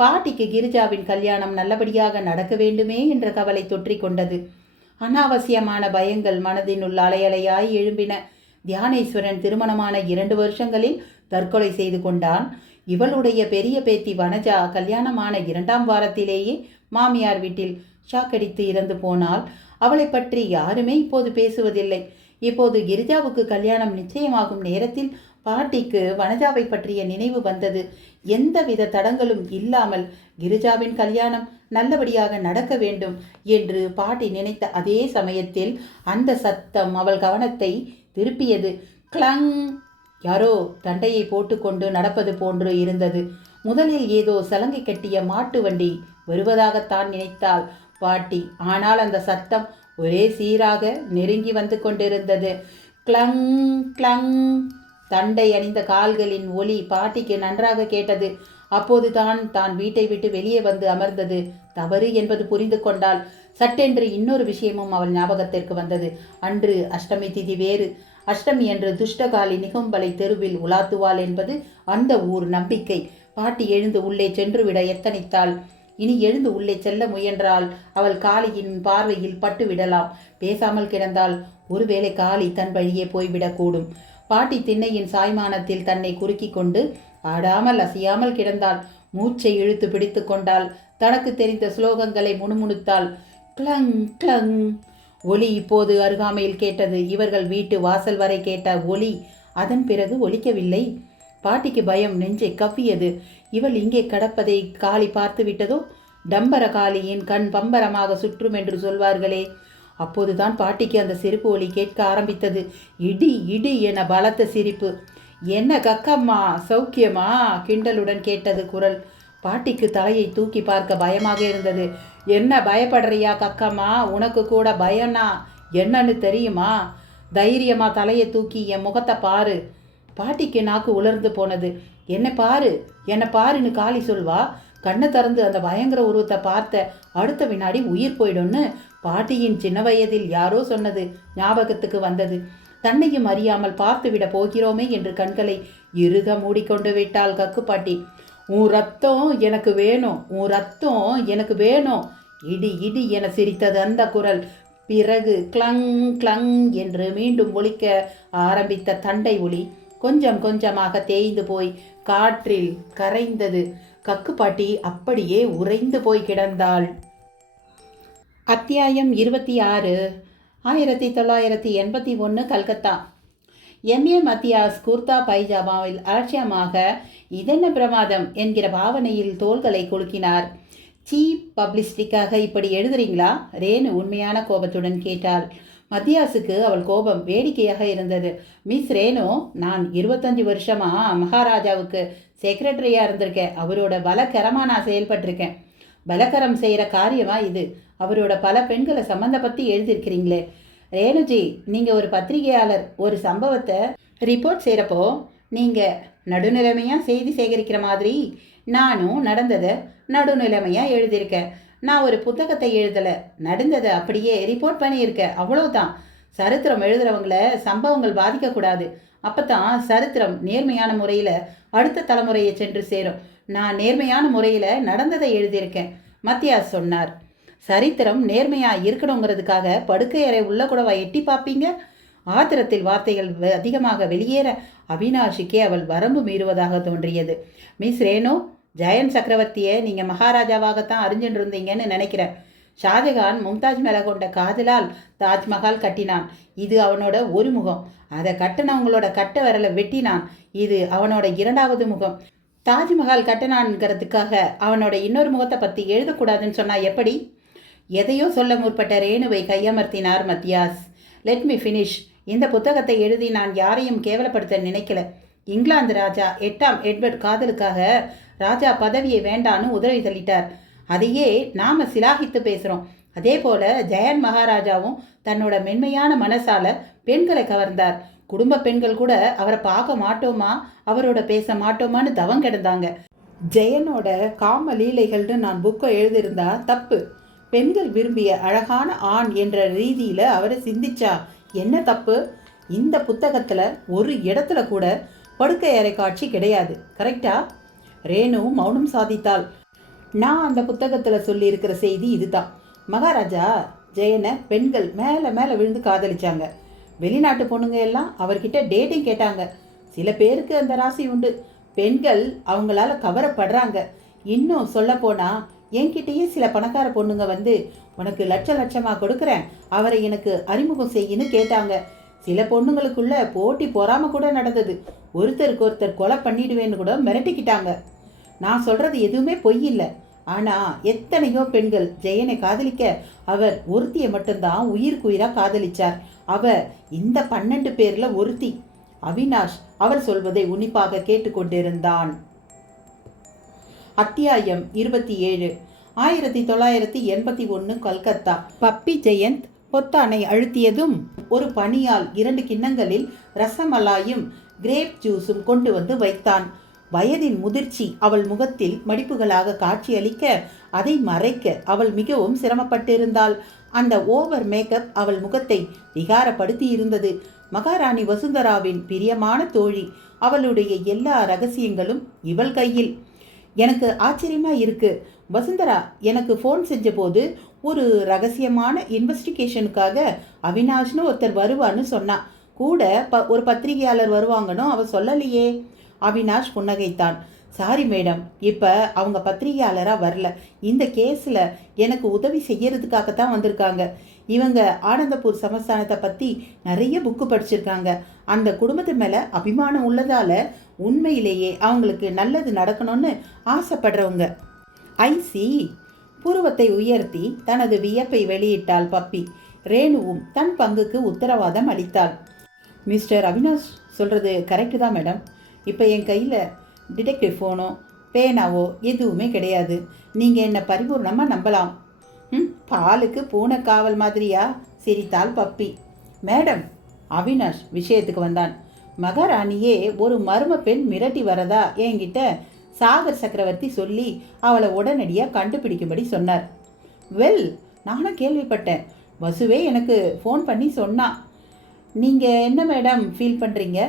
பாட்டிக்கு கிரிஜாவின் கல்யாணம் நல்லபடியாக நடக்க வேண்டுமே என்ற கவலை தொற்றிக் கொண்டது. அனாவசியமான பயங்கள் மனதினுள் அலையலையாய் எழும்பின. தியானேஸ்வரன் திருமணமான 2 வருஷங்களில் தற்கொலை செய்து கொண்டான். இவளுடைய பெரிய பேத்தி வனஜா கல்யாணமான 2ஆம் வாரத்திலேயே மாமியார் வீட்டில் ஷாக்கடித்து இறந்து போனால். அவளை பற்றி யாருமே இப்போது பேசுவதில்லை. இப்போது கிரிஜாவுக்கு கல்யாணம் நிச்சயமாகும் நேரத்தில் பாட்டிக்கு வனஜாவை பற்றிய நினைவு வந்தது. எந்தவித தடங்களும் இல்லாமல் கிரிஜாவின் கல்யாணம் நல்லபடியாக நடக்க வேண்டும் என்று பாட்டி நினைத்த அதே சமயத்தில் அந்த சத்தம் அவள் கவனத்தை திருப்பியது. கிளங்! யாரோ தண்டையை போட்டுக்கொண்டு நடப்பது போன்று இருந்தது. முதலில் ஏதோ சலங்கை கட்டிய மாட்டு வண்டி வருவதாகத்தான் நினைத்தாள் பாட்டி. ஆனால் அந்த சத்தம் ஒரே சீராக நெருங்கி வந்து கொண்டிருந்தது. கிளங் கிளங்! தண்டை அணிந்த கால்களின் ஒலி பாட்டிக்கு நன்றாக கேட்டது. அப்போது தான் வீட்டை விட்டு வெளியே வந்து அமர்ந்தது தவறு என்பது புரிந்து கொண்டாள். சட்டென்று இன்னொரு விஷயமும் அவள் ஞாபகத்திற்கு வந்தது. அன்று அஷ்டமி திதி வேறு. அஷ்டமி என்று துஷ்டகாலி நிகும்பலை தெருவில் உலாத்துவாள் என்பது அந்த ஊர் நம்பிக்கை. பாட்டி எழுந்து உள்ளே சென்றுவிட எத்தனித்தாள். இனி எழுந்து உள்ளே செல்ல முயன்றால் அவள் காளியின் பார்வையில் பட்டு விடலாம். பேசாமல் கிடந்தால் ஒருவேளை காளி தன் வழியே போய்விடக்கூடும். பாட்டி திண்ணையின் சாய்மானத்தில் தன்னை குறுக்கி கொண்டு ஆடாமல் அசையாமல் கிடந்தாள். மூச்சை இழுத்து பிடித்து கொண்டாள். தனக்கு தெரிந்த ஸ்லோகங்களை முணுமுணுத்தாள். கிளங் கிளங்! ஒலி இப்போது அருகாமையில் கேட்டது. இவர்கள் வீட்டு வாசல் வரை கேட்ட ஒலி அதன் பிறகு ஒலிக்கவில்லை. பாட்டிக்கு பயம் நெஞ்சை கவ்வியது. இவள் இங்கே கடப்பதை காளி பார்த்து விட்டதோ? டம்பர காளியின் கண் பம்பரமாக சுற்றும் என்று சொல்வார்களே. அப்போதுதான் பாட்டிக்கு அந்த சிரிப்பு ஒலி கேட்க ஆரம்பித்தது. இடி இடி என பலத்த சிரிப்பு. என்ன கக்கம்மா, சௌக்கியமா? கிண்டலுடன் கேட்டது குரல். பாட்டிக்கு தலையை தூக்கி பார்க்க பயமாக இருந்தது. என்ன பயப்படுறியா கக்கம்மா? உனக்கு கூட பயனா? என்னன்னு தெரியுமா? தைரியமா தலையை தூக்கி என் முகத்தை பாரு. பாட்டிக்கு நாக்கு உலர்ந்து போனது. என்ன பாரு, என்ன பாருன்னு காளி சொல்வா. கண்ணை திறந்து அந்த பயங்கர உருவத்தை பார்த்த அடுத்த வினாடி உயிர் போயிடும்னு பாட்டியின் சின்ன வயதில் யாரோ சொன்னது ஞாபகத்துக்கு வந்தது. தன்னையும் அறியாமல் பார்த்து விட போகிறோமே என்று கண்களை இறுக மூடிக்கொண்டு விட்டாள் கக்கு பாட்டி. உன் ரத்தம் எனக்கு வேணும், உன் ரத்தம் எனக்கு வேணும். இடி இடி என சிரித்தது அந்த குரல். பிறகு கிளங் கிளங் என்று மீண்டும் ஒலிக்க ஆரம்பித்த தண்டை ஒலி கொஞ்சம் கொஞ்சமாக தேய்ந்து போய் காற்றில் கரைந்தது. கக்கு பாட்டி அப்படியே உறைந்து போய் கிடந்தாள். அத்தியாயம் 26. 1981 கல்கத்தா. எம்ஏ மத்தியாஸ் குர்தா பைஜாமாவில் அலட்சியமாக இதென்ன பிரமாதம் என்கிற பாவனையில் தோள்களை குலுக்கினார். சீப் பப்ளிசிட்டிக்காக இப்படி எழுதுறீங்களா? ரேணு உண்மையான கோபத்துடன் கேட்டாள். மத்தியாஸுக்கு அவள் கோபம் வேடிக்கையாக இருந்தது. மிஸ் ரேணு, நான் 25 வருஷமா மகாராஜாவுக்கு செக்ரட்டரியாக இருந்திருக்கேன். அவரோட பலகரமாக நான் செயல்பட்டிருக்கேன். பலகரம் செய்கிற காரியமா இது? அவரோட பல பெண்களை சம்மந்தப்பற்றி எழுதியிருக்கிறீங்களே. ரேணுஜி, நீங்கள் ஒரு பத்திரிகையாளர். ஒரு சம்பவத்தை ரிப்போர்ட் செய்கிறப்போ நீங்கள் நடுநிலைமையாக செய்தி சேகரிக்கிற மாதிரி நானும் நடந்ததை நடுநிலைமையாக எழுதியிருக்கேன். நான் ஒரு புத்தகத்தை எழுதலை, நடந்ததை அப்படியே ரிப்போர்ட் பண்ணியிருக்கேன், அவ்வளோதான். சரித்திரம் எழுதுகிறவங்கள சம்பவங்கள் பாதிக்கக்கூடாது. அப்போ தான் சரித்திரம் நேர்மையான முறையில் அடுத்த தலைமுறையை சென்று சேரும். நான் நேர்மையான முறையில் நடந்ததை எழுதியிருக்கேன், மத்தியாஸ் சொன்னார். சரித்திரம் நேர்மையாக இருக்கணுங்கிறதுக்காக படுக்கை அறை உள்ள கூடவா எட்டி பார்ப்பீங்க? ஆத்திரத்தில் வார்த்தைகள் அதிகமாக வெளியேற அவினாஷிக்கே அவள் வரம்பு மீறுவதாக தோன்றியது. மிஸ் ரேணு, ஜெயன் சக்கரவர்த்தியை நீங்கள் மகாராஜாவாகத்தான் அறிஞ்சுட்டு இருந்தீங்கன்னு நினைக்கிறேன். ஷாஜகான் மும்தாஜ் மேலே கொண்ட காதலால் தாஜ்மஹால் கட்டினான். இது அவனோட ஒரு முகம். அதை கட்டினவங்களோட கட்ட விரலை வெட்டினான். இது அவனோட இரண்டாவது முகம். தாஜ்மஹால் கட்டினான்ங்கிறதுக்காக அவனோட இன்னொரு முகத்தை பற்றி எழுதக்கூடாதுன்னு சொன்னால் எப்படி? எதையோ சொல்ல முற்பட்ட ரேணுவை கையமர்த்தினார் மத்தியாஸ். Let me finish. இந்த புத்தகத்தை எழுதி நான் யாரையும் கேவலப்படுத்த நினைக்கல. இங்கிலாந்து ராஜா 8ஆம் எட்வர்ட் காதலுக்காக ராஜா பதவியை வேண்டான்னு உதவி தள்ளிட்டார். அதையே நாம் சிலாகித்து பேசுகிறோம். அதே போல் ஜெயன் மகாராஜாவும் தன்னோட மென்மையான மனசால பெண்களை கவர்ந்தார். குடும்ப பெண்கள் கூட அவரை பார்க்க மாட்டோமா, அவரோட பேச மாட்டோமான்னு தவம் கிடந்தாங்க. ஜெயனோட காம லீலைகள்னு நான் புக்கை எழுதியிருந்தா தப்பு. பெண்கள் விரும்பிய அழகான ஆண் என்ற ரீதியில் அவரை சிந்திச்சா என்ன தப்பு? இந்த புத்தகத்தில் ஒரு இடத்துல கூட படுக்கை அறை காட்சி கிடையாது. கரெக்டா? ரேணு மௌனம் சாதித்தாள். நான் அந்த புத்தகத்தில் சொல்லியிருக்கிற செய்தி இதுதான். மகாராஜா ஜெயனை பெண்கள் மேலே மேலே விழுந்து காதலிச்சாங்க. வெளிநாட்டு பொண்ணுங்க எல்லாம் அவர்கிட்ட டேட்டிங் கேட்டாங்க. சில பேருக்கு அந்த ராசி உண்டு. பெண்கள் அவங்களால கவரப்படுறாங்க. இன்னும் சொல்லப்போனால் என்கிட்டயே சில பணக்கார பொண்ணுங்க வந்து உனக்கு லட்சமாக கொடுக்குறேன், அவரை எனக்கு அறிமுகம் செய்யின்னு கேட்டாங்க. சில பொண்ணுங்களுக்குள்ள போட்டி பொறாம கூட நடந்தது. ஒருத்தருக்கு ஒருத்தர் கொலை பண்ணிடுவேன்னு கூட மிரட்டிக்கிட்டாங்க. நான் சொல்றது எதுவுமே பொய் இல்லை. ஆனால் எத்தனையோ பெண்கள் ஜெயனை காதலிக்க அவர் ஒருத்தியை மட்டும்தான் உயிருக்கு உயிராக காதலிச்சார். அவ இந்த 12 பேரில் ஒருத்தி. அவினாஷ் அவர் சொல்வதை உன்னிப்பாக கேட்டுக்கொண்டிருந்தான். அத்தியாயம் 27. 1981 கல்கத்தா. பப்பி ஜெயந்த் பொத்தானை அழுத்தியதும் ஒரு பணியால் 2 கிண்ணங்களில் ரசமலாயும் கிரேப் ஜூஸும் கொண்டு வந்து வைத்தான். வயதின் முதிர்ச்சி அவள் முகத்தில் மடிப்புகளாக காட்சியளிக்க அதை மறைக்க அவள் மிகவும் சிரமப்பட்டிருந்தாள். அந்த ஓவர் மேக்கப் அவள் முகத்தை விகாரப்படுத்தி இருந்தது. மகாராணி வசுந்தராவின் பிரியமான தோழி. அவளுடைய எல்லா ரகசியங்களும் இவள் கையில். எனக்கு ஆச்சரியமா இருக்கு. வசுந்தரா எனக்கு ஃபோன் செஞ்ச போது ஒரு ரகசியமான இன்வெஸ்டிகேஷனுக்காக அவினாஷ்னு ஒருத்தர் வருவான்னு சொன்னா. கூட ஒரு பத்திரிகையாளர் வருவாங்கன்னு அவ சொல்லலையே. அவினாஷ் புன்னகைத்தான். சாரி மேடம், இப்போ அவங்க பத்திரிகையாளராக வரல. இந்த கேஸில் எனக்கு உதவி செய்யறதுக்காகத்தான் வந்திருக்காங்க. இவங்க ஆனந்தபூர் சமஸ்தானத்தை பற்றி நிறைய புக்கு படிச்சிருக்காங்க. அந்த குடும்பத்து மேலே அபிமானம் உள்ளதால் உண்மையிலேயே அவங்களுக்கு நல்லது நடக்கணும்னு ஆசைப்படுறவங்க. ஐசி புருவத்தை உயர்த்தி தனது வியப்பை வெளியிட்டாள் பப்பி. ரேணுவும் தன் பங்குக்கு உத்தரவாதம் அளித்தாள். மிஸ்டர் அவினாஷ் சொல்கிறது கரெக்டு தான் மேடம். இப்போ என் கையில் டிடெக்டிவ் ஃபோனோ பேனாவோ எதுவுமே கிடையாது. நீங்கள் என்னை பரிபூர்ணமாக நம்பலாம். பாலுக்கு பூனை காவல் மாதிரியா சிரித்தாள் பப்பி. மேடம், அவினாஷ் விஷயத்துக்கு வந்தான். மகாராணியே ஒரு மர்ம பெண் மிரட்டி வரதா என்கிட்ட சாகர் சக்கரவர்த்தி சொல்லி அவளை உடனடியாக கண்டுபிடிக்கும்படி சொன்னார். வெல், நானும் கேள்விப்பட்டேன். வசுவே எனக்கு ஃபோன் பண்ணி சொன்னான். நீங்கள் என்ன மேடம் ஃபீல் பண்ணுறீங்க?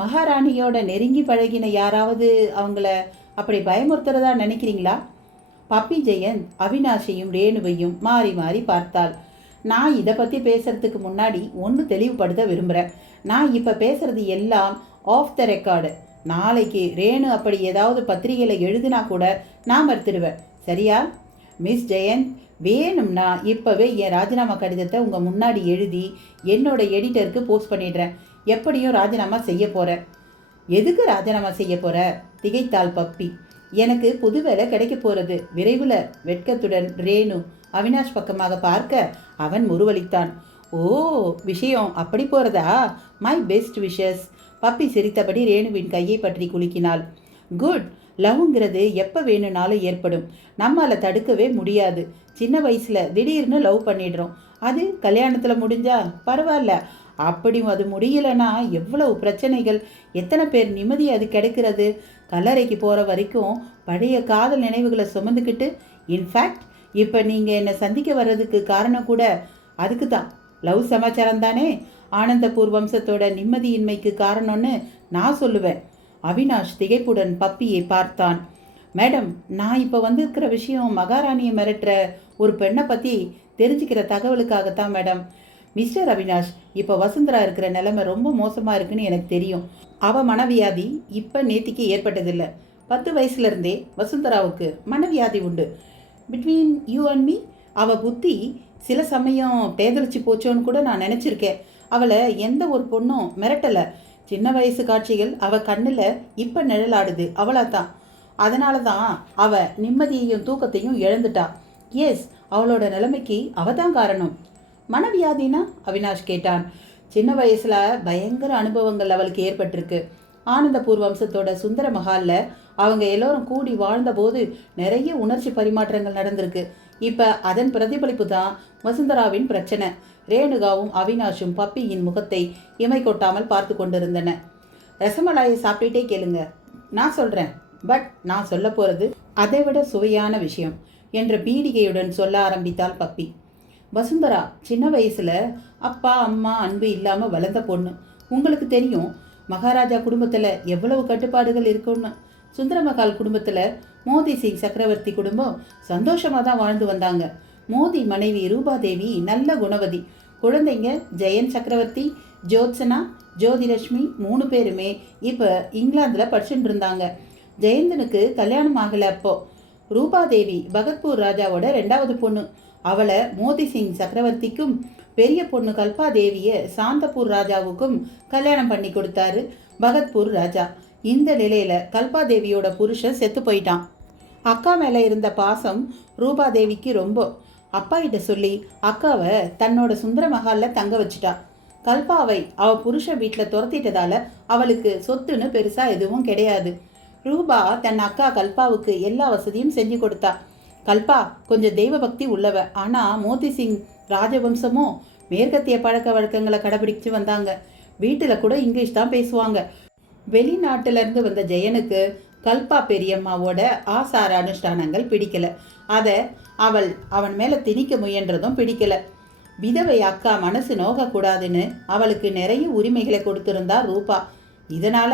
மகாராணியோட நெருங்கி பழகின யாராவது அவங்கள அப்படி பயமுறுத்துறதா நினைக்கிறீங்களா? பப்பி ஜெயந்த் அவினாஷையும் ரேணுவையும் மாறி மாறி பார்த்தாள். நான் இதை பற்றி பேசுறதுக்கு முன்னாடி ஒன்று தெளிவுபடுத்த விரும்புகிறேன். நான் இப்போ பேசுறது எல்லாம் ஆஃப் த ரெக்கார்டு. நாளைக்கு ரேணு அப்படி ஏதாவது பத்திரிகையில் எழுதினா கூட நான் மறுத்துடுவேன். சரியா? மிஸ் ஜெயந்த், வேணும்னா இப்போவே என் ராஜினாமா கடிதத்தை உங்கள் முன்னாடி எழுதி என்னோட எடிட்டருக்கு போஸ்ட் பண்ணிடுறேன். எப்படியும் ராஜினாமா செய்ய போகிற. எதுக்கு ராஜினாமா செய்ய போகிற? திகைத்தாள் பப்பி. எனக்கு புது வேலை கிடைக்க போகிறது விரைவில். வெட்கத்துடன் ரேணு அவினாஷ் பக்கமாக பார்க்க அவன் முறுவலித்தான். ஓ, விஷயம் அப்படி போகிறதா? My best wishes. பப்பி சிரித்தபடி ரேணுவின் கையை பற்றி குலுக்கினாள். குட். லவ்ங்கிறது எப்போ வேணும்னாலும் ஏற்படும். நம்மளால் தடுக்கவே முடியாது. சின்ன வயசில் திடீர்னு லவ் பண்ணிடுறோம். அது கல்யாணத்தில் முடிஞ்சா பரவாயில்ல. அப்படியும் அது முடியலைன்னா எவ்வளவு பிரச்சனைகள். எத்தனை பேர் நிம்மதி அது கிடைக்கிறது? கல்லறைக்கு போகிற வரைக்கும் பழைய காதல் நினைவுகளை சுமந்துக்கிட்டு. இன்ஃபேக்ட் இப்போ நீங்கள் என்னை சந்திக்க வர்றதுக்கு காரணம் கூட அதுக்கு தான். லவ் சமாச்சாரம் தானே ஆனந்தபூர் வம்சத்தோட நிம்மதியின்மைக்கு காரணம்னு நான் சொல்லுவேன். அவினாஷ் திகைப்புடன் பப்பியை பார்த்தான். மேடம், நான் இப்போ வந்திருக்கிற விஷயம் மகாராணியை மிரட்டுற ஒரு பெண்ணை பற்றி தெரிஞ்சுக்கிற தகவலுக்காகத்தான் மேடம். மிஸ்டர் அவினாஷ், இப்போ வசுந்தரா இருக்கிற நிலைமை ரொம்ப மோசமாக இருக்குன்னு எனக்கு தெரியும். அவள் மனவியாதி இப்போ நேத்திக்கு ஏற்பட்டதில்லை. 10 வயசுலேருந்தே வசுந்தராவுக்கு மனவியாதி உண்டு. பிட்வீன் யூ அண்ட் மீ, அவள் புத்தி சில சமயம் பேதலிச்சு போச்சோன்னு கூட நான் நினச்சிருக்கேன். அவளை எந்த ஒரு பொண்ணும் மிரட்டலை. சின்ன வயசு காட்சிகள் அவள் கண்ணில் இப்போ நிழலாடுது. அவளாத்தான். அதனால தான் அவள் நிம்மதியையும் தூக்கத்தையும் இழந்துட்டா. எஸ், அவளோட நிலைமைக்கு அவள் தான் காரணம். மனவியாதினா? அவினாஷ் கேட்டான். சின்ன வயசில் பயங்கர அனுபவங்கள் அவளுக்கு ஏற்பட்டிருக்கு. ஆனந்தபூர் வம்சத்தோட சுந்தர மஹாலில் அவங்க எல்லோரும் கூடி வாழ்ந்தபோது நிறைய உணர்ச்சி பரிமாற்றங்கள் நடந்திருக்கு. இப்போ அதன் பிரதிபலிப்பு தான் வசுந்தராவின் பிரச்சனை. ரேணுகாவும் அவினாஷும் பப்பியின் முகத்தை இமை கொட்டாமல் பார்த்து கொண்டிருந்தன. ரசமலாயை சாப்பிட்டுட்டே கேளுங்க, நான் சொல்கிறேன். பட் நான் சொல்ல போகிறது அதை விட சுவையான விஷயம் என்ற பீடிகையுடன் சொல்ல ஆரம்பித்தாள் பப்பி. வசுந்தரா சின்ன வயசில் அப்பா அம்மா அன்பு இல்லாமல் வளர்ந்த பொண்ணு. உங்களுக்கு தெரியும் மகாராஜா குடும்பத்தில் எவ்வளவு கட்டுப்பாடுகள் இருக்குன்னு. சுந்தரமகால் குடும்பத்தில் மோதி சிங் சக்கரவர்த்தி குடும்பம் சந்தோஷமாக தான் வாழ்ந்து வந்தாங்க. மோதி மனைவி ரூபாதேவி நல்ல குணவதி. குழந்தைங்க ஜெயன் சக்கரவர்த்தி, ஜோத்சனா, ஜோதிலட்சுமி 3 பேருமே இப்போ இங்கிலாந்தில் படிச்சுட்டு இருந்தாங்க. ஜெயந்தனுக்கு கல்யாணம் ஆகலை. அப்போ ரூபாதேவி பகத்பூர் ராஜாவோட 2வது பொண்ணு. அவளை மோதி சிங் சக்கரவர்த்திக்கும் பெரிய பொண்ணு கல்பாதேவிய சாந்தபூர் ராஜாவுக்கும் கல்யாணம் பண்ணி கொடுத்தாரு பகத்பூர் ராஜா. இந்த நிலையில கல்பாதேவியோட புருஷன் செத்து போயிட்டான். அக்கா மேலே இருந்த பாசம் ரூபாதேவிக்கு ரொம்ப. அப்பா கிட்ட சொல்லி அக்காவை தன்னோட சுந்தர மகாலில் தங்க வச்சுட்டா. கல்பாவை அவ புருஷ வீட்டில் துரத்திட்டதால அவளுக்கு சொத்துன்னு பெருசா எதுவும் கிடையாது. ரூபா தன் அக்கா கல்பாவுக்கு எல்லா வசதியும் செஞ்சு கொடுத்தா. கல்பா கொஞ்சம் தெய்வ பக்தி உள்ளவ. ஆனால் மோதி சிங் ராஜவம்சமும் மேற்கத்திய பழக்க வழக்கங்களை கடைபிடிச்சு வந்தாங்க. வீட்டில் கூட இங்கிலீஷ் தான் பேசுவாங்க. வெளிநாட்டிலேருந்து வந்த ஜெயனுக்கு கல்பா பெரியம்மாவோட ஆசார அனுஷ்டானங்கள் பிடிக்கல. அதை அவன் மேலே திணிக்க முயன்றதும் பிடிக்கல. விதவை அக்கா மனசு நோகக்கூடாதுன்னு அவளுக்கு நிறைய உரிமைகளை கொடுத்திருந்தா ரூபா. இதனால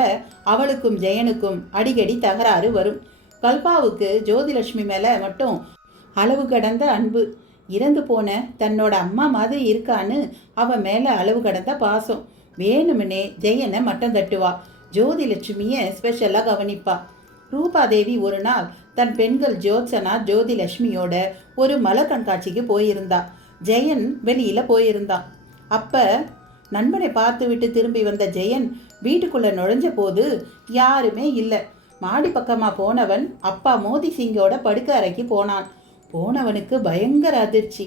அவளுக்கும் ஜெயனுக்கும் அடிக்கடி தகராறு வரும். கல்பாவுக்கு ஜோதிலட்சுமி மேலே மட்டும் அளவு கடந்த அன்பு. இறந்து போன தன்னோட அம்மா மாதிரி இருக்கான்னு அவ மேலே அளவு கடந்த பாசம். வேணுமுனே ஜெயனை மட்டம் தட்டுவா. ஜோதிலட்சுமியை ஸ்பெஷலாக கவனிப்பா. ரூபாதேவி ஒரு நாள் தன் பெண்கள் ஜோத்சனா ஜோதிலட்சுமியோட ஒரு மலர் கண்காட்சிக்கு போயிருந்தா. ஜெயன் வெளியில போயிருந்தான். அப்ப நண்பனை பார்த்து விட்டு திரும்பி வந்த ஜெயன் வீட்டுக்குள்ள நுழைஞ்ச போது யாருமே இல்லை. மாடி பக்கமா போனவன் அப்பா மோதி சிங்கோட படுக்க அறைக்கு போனான். போனவனுக்கு பயங்கர அதிர்ச்சி.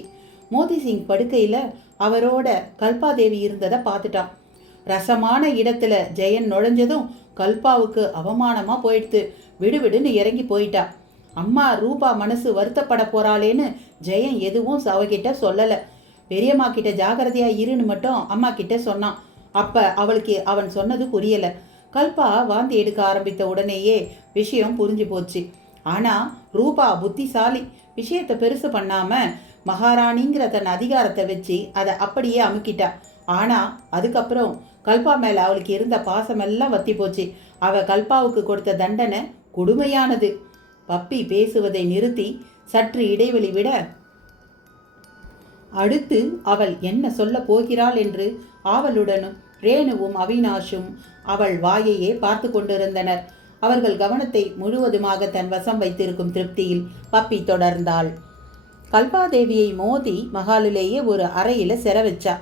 மோதி சிங் படுக்கையில அவரோட கல்பாதேவி இருந்ததை பார்த்துட்டான். ரசமான இடத்துல ஜெயன் நுழைஞ்சதும் கல்பாவுக்கு அவமானமா போயிடுத்து. விடுவிடுன்னு இறங்கி போயிட்டா. அம்மா ரூபா மனசு வருத்தப்பட போறாளேன்னு ஜெயன் எதுவும் அவகிட்ட சொல்லலை. பெரியம்மா கிட்ட ஜாகிரதையா இருன்னு மட்டும் அம்மா கிட்ட சொன்னான். அப்ப அவளுக்கு அவன் சொன்னது புரியல. கல்பா வாந்தி எடுக்க ஆரம்பித்த உடனேயே விஷயம் புரிஞ்சு போச்சு. ஆனா ரூபா புத்திசாலி. விஷயத்தை பெருசு பண்ணாம மகாராணிங்கிற தன் அதிகாரத்தை வச்சு அதை அப்படியே அமுக்கிட்டா. ஆனா அதுக்கப்புறம் கல்பா மேல அவளுக்கு இருந்த பாசமெல்லாம் வத்தி போச்சு. அவ கல்பாவுக்கு கொடுத்த தண்டனை கொடுமையானது. பப்பி பேசுவதை நிறுத்தி சற்று இடைவெளி விட அடுத்து அவள் என்ன சொல்ல போகிறாள் என்று ஆவலுடனும் ரேணுவும் அவினாஷும் அவள் வாயையே பார்த்து கொண்டிருந்தனர். அவர்கள் கவனத்தை முழுவதுமாக தன் வசம் வைத்திருக்கும் திருப்தியில் பப்பி தொடர்ந்தாள். கல்பாதேவியை மோதி மகாலிலேயே ஒரு அறையில சிற வச்சா.